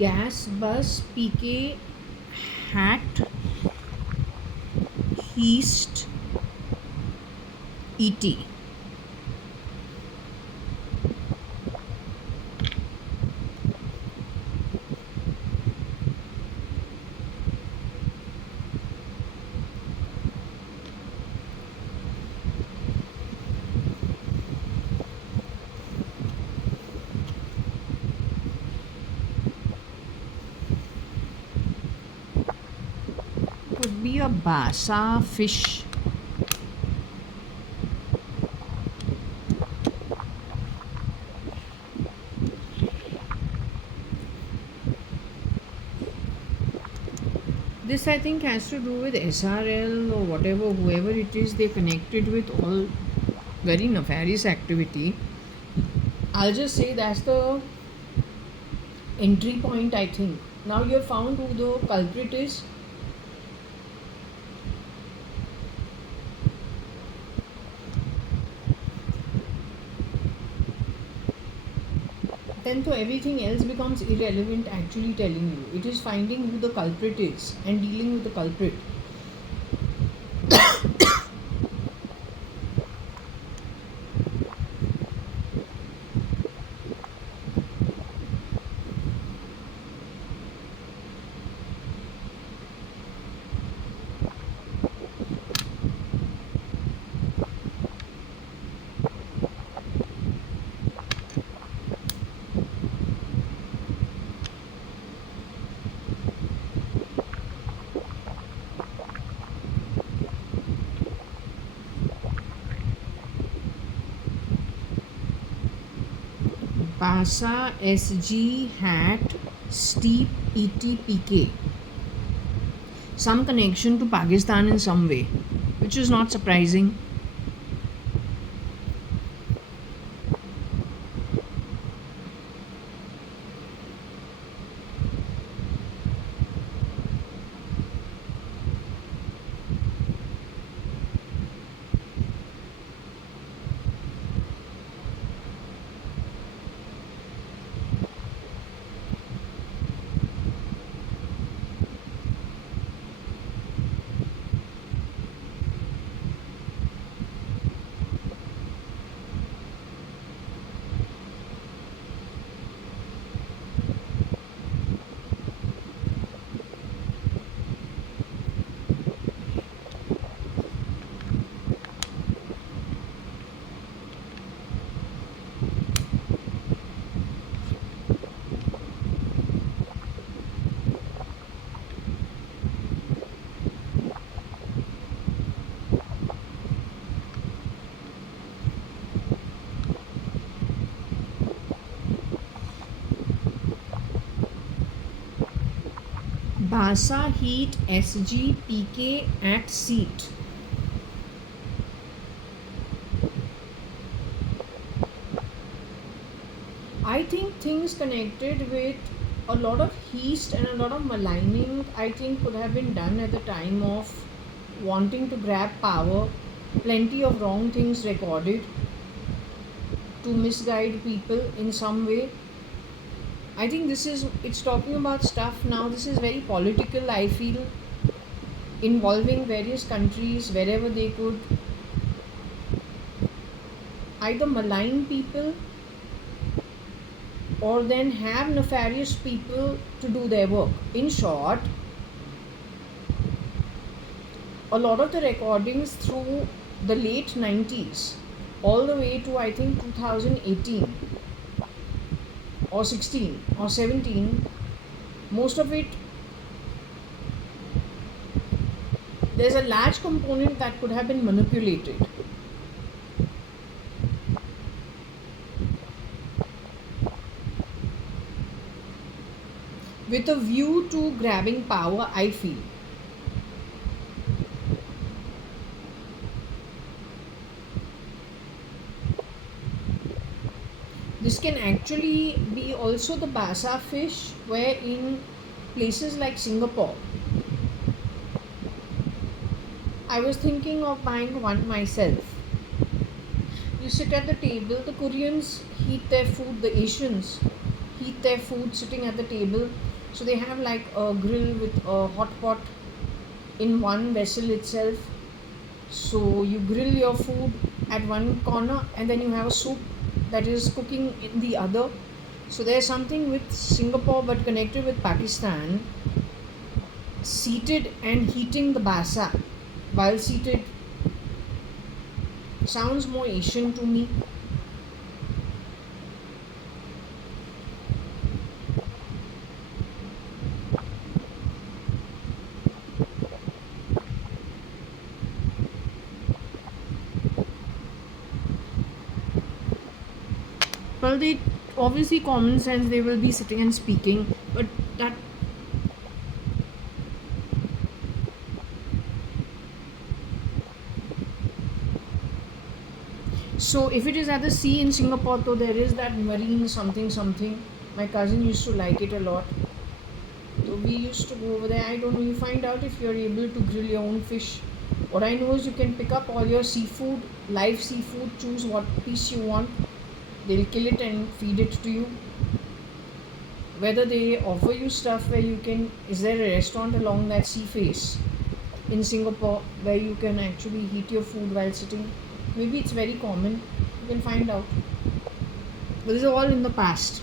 gas bus, PK, hat, heist, ET. Could be a basa fish. This I think has to do with SRL or whatever, whoever it is they connected with, all very nefarious activity. I'll just say that's the entry point, I think. Now you've found who the culprit is. Then so everything else becomes irrelevant, actually telling you. It is finding who the culprit is and dealing with the culprit. Basa, SG, hat, steep, ETPK. Some connection to Pakistan in some way, which is not surprising. Basa, heat, SG, PK at seat. I think things connected with a lot of heast and a lot of maligning, I think, could have been done at the time of wanting to grab power. Plenty of wrong things recorded to misguide people in some way. I think it's talking about stuff now. This is very political, I feel, involving various countries wherever they could either malign people or then have nefarious people to do their work. In short, a lot of the recordings through the late 90s all the way to I think 2018 or 16 or 17, most of it, there's a large component that could have been manipulated. With a view to grabbing power, I feel. This can actually be also the basa fish, where in places like Singapore, I was thinking of buying one myself. You sit at the table, the Koreans heat their food, the Asians heat their food sitting at the table. So they have like a grill with a hot pot in one vessel itself. So you grill your food at one corner and then you have a soup that is cooking in the other. So there's something with Singapore but connected with Pakistan, seated and heating the basa while seated sounds more Asian to me. Well, they obviously common sense they will be sitting and speaking, but that so if it is at the sea in Singapore, though there is that marine something something. My cousin used to like it a lot. So we used to go over there. I don't know. You find out if you're able to grill your own fish. What I know is you can pick up all your seafood, live seafood, choose what piece you want. They'll kill it and feed it to you. Whether they offer you stuff where you can, is there a restaurant along that sea face in Singapore where you can actually heat your food while sitting? Maybe it's very common. You can find out. But this is all in the past.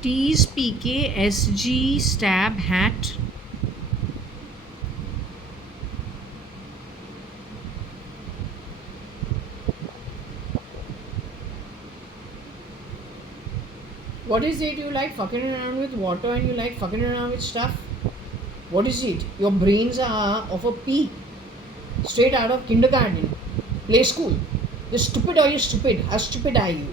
T's PK SG stab hat. What is it you like fucking around with water and you like fucking around with stuff? What is it? Your brains are of a pea. Straight out of kindergarten. Play school. You're stupid or you're stupid. How stupid are you?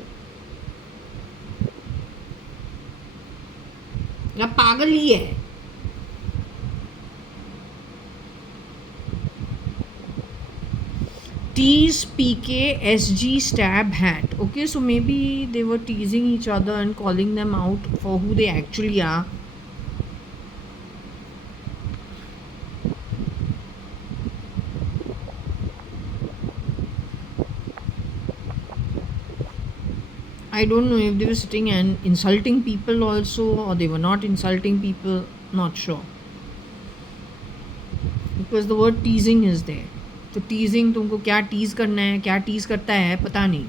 या पागल ही है. T's PK SG stab hat. Okay, so maybe they were teasing each other and calling them out for who they actually are. I don't know if they were sitting and insulting people also or they were not insulting people. Not sure. Because the word teasing is there. तो टीजिंग तुमको क्या tease करना है, क्या tease करता है, पता नहीं.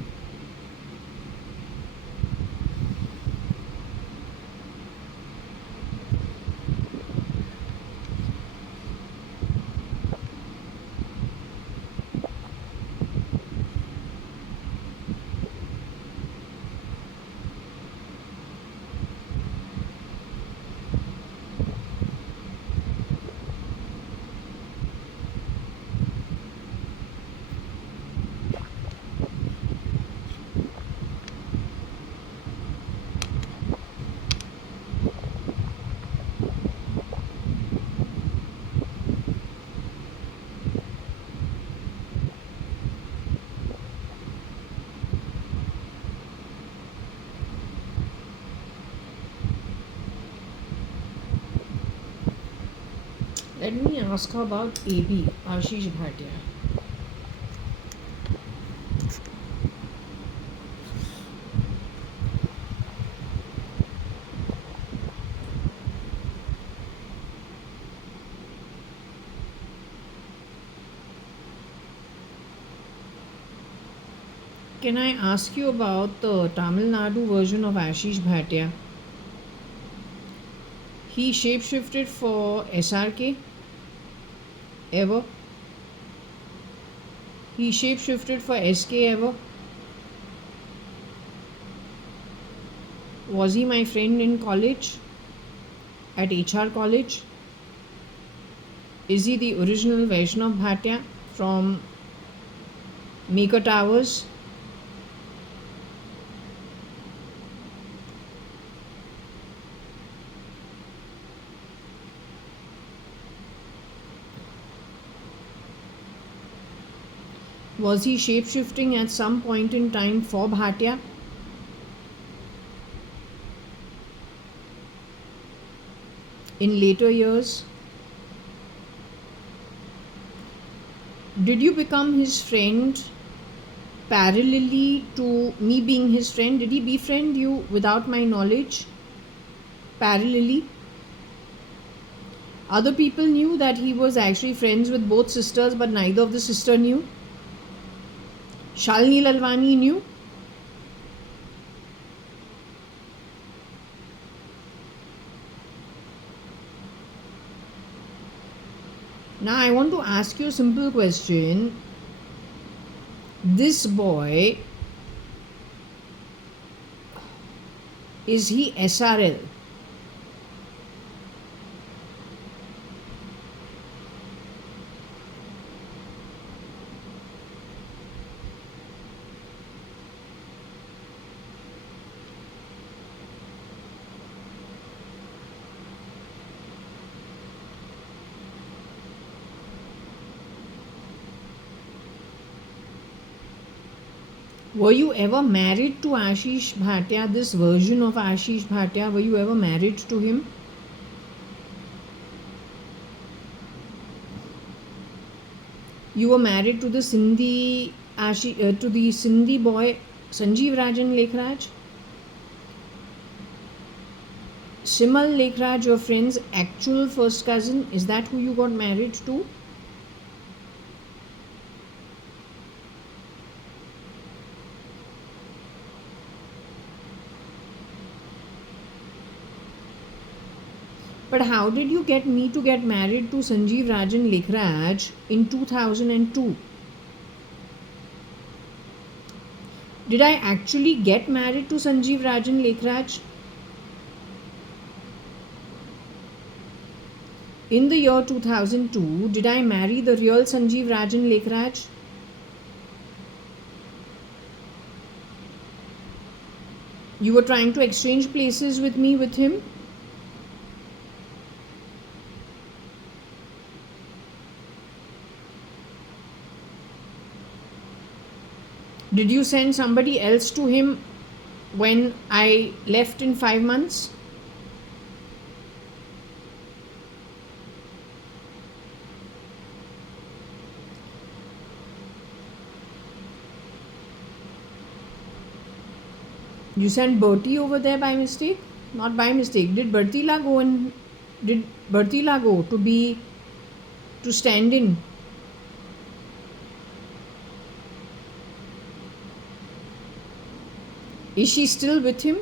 Let me ask her about AB, Ashish Bhatia. Can I ask you about the Tamil Nadu version of Ashish Bhatia? He shapeshifted for SRK ever? He shapeshifted for SK ever? Was he my friend in college? At HR college? Is he the original Vaishnav Bhatia from Maker Towers? Was he shapeshifting at some point in time for Bhatia? In later years? Did you become his friend parallelly to me being his friend? Did he befriend you without my knowledge? Parallelly? Other people knew that he was actually friends with both sisters, but neither of the sister knew. Shalini Lalwani knew. Now I want to ask you a simple question. This boy, is he SRL? Were you ever married to Ashish Bhatia, this version of Ashish Bhatia? Were you ever married to him? You were married to the Sindhi boy Sanjeev Rajan Lekhraj? Simal Lekhraj, your friend's actual first cousin, is that who you got married to? But how did you get me to get married to Sanjeev Rajan Lekhraj in 2002? Did I actually get married to Sanjeev Rajan Lekhraj? In the year 2002, did I marry the real Sanjeev Rajan Lekhraj? You were trying to exchange places with me with him? Did you send somebody else to him when I left in 5 months? You sent Bertie over there by mistake? Not by mistake. Did Bertila go to stand in? Is she still with him?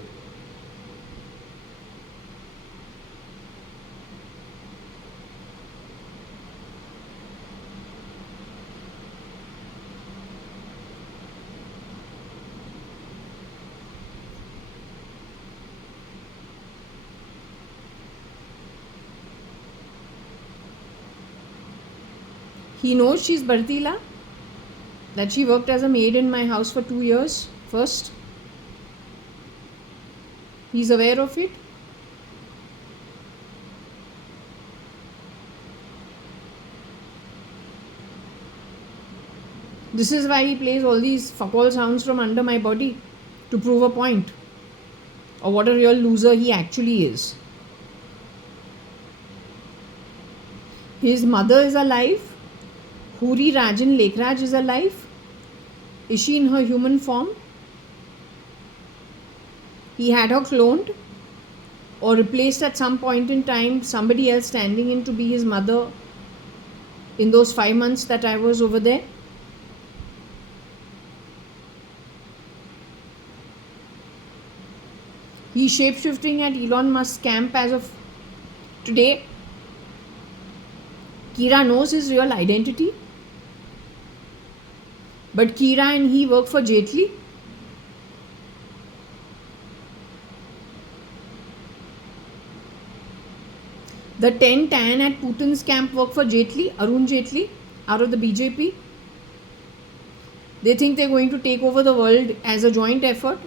He knows she's Bertila? That she worked as a maid in my house for 2 years first? He's aware of it? This is why he plays all these fuck all sounds from under my body to prove a point, or what a real loser he actually is. His mother is alive. Huri Rajan Lekhraj is alive. Is she in her human form? He had her cloned or replaced at some point in time, somebody else standing in to be his mother in those 5 months that I was over there. He's shapeshifting at Elon Musk's camp as of today. Kira knows his real identity, but Kira and he work for Jetli. The 10 tan at Putin's camp work for Jetli, Arun Jetli, out of the BJP. They think they're going to take over the world as a joint effort.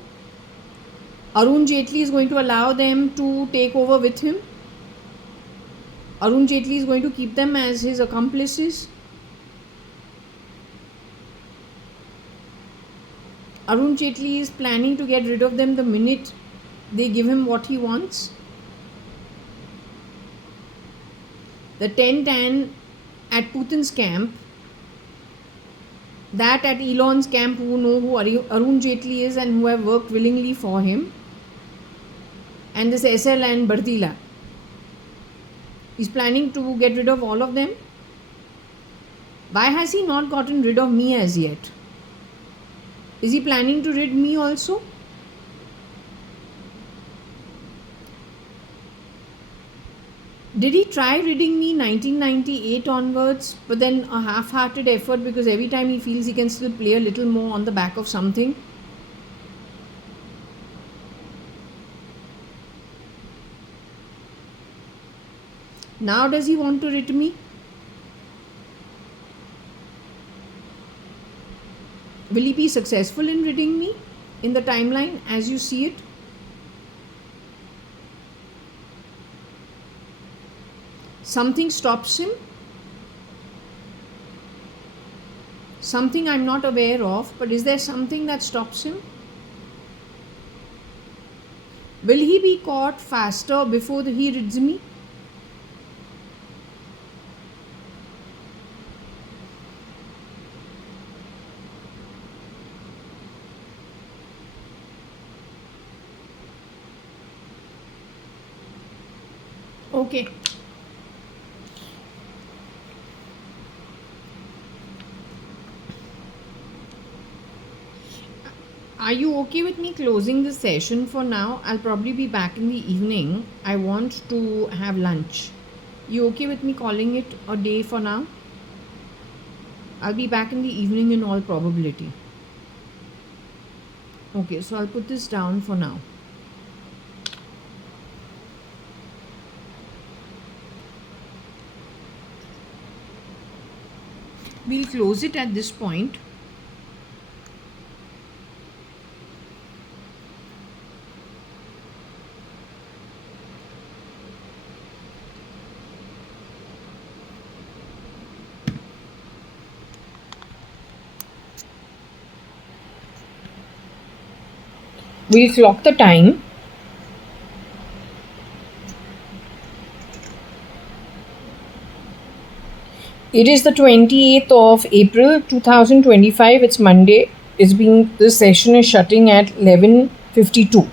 Arun Jetli is going to allow them to take over with him. Arun Jetli is going to keep them as his accomplices. Arun Jetli is planning to get rid of them the minute they give him what he wants. The 10 tan at Putin's camp, that at Elon's camp who know who Arun Jetli is and who have worked willingly for him, and this SL and Bardila. He's planning to get rid of all of them. Why has he not gotten rid of me as yet? Is he planning to rid me also? Did he try ridding me 1998 onwards, but then a half-hearted effort because every time he feels he can still play a little more on the back of something? Now does he want to rid me? Will he be successful in ridding me in the timeline as you see it? Something stops him. Something I'm not aware of, but is there something that stops him? Will he be caught faster before he rids me? Okay. Are you okay with me closing the session for now? I'll probably be back in the evening. I want to have lunch. You okay with me calling it a day for now? I'll be back in the evening in all probability. Okay, so I'll put this down for now. We'll close it at this point. We'll clock the time. It is the 28th of April 2025. It's Monday. This session is shutting at 11:52,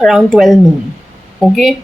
around 12 noon. Okay.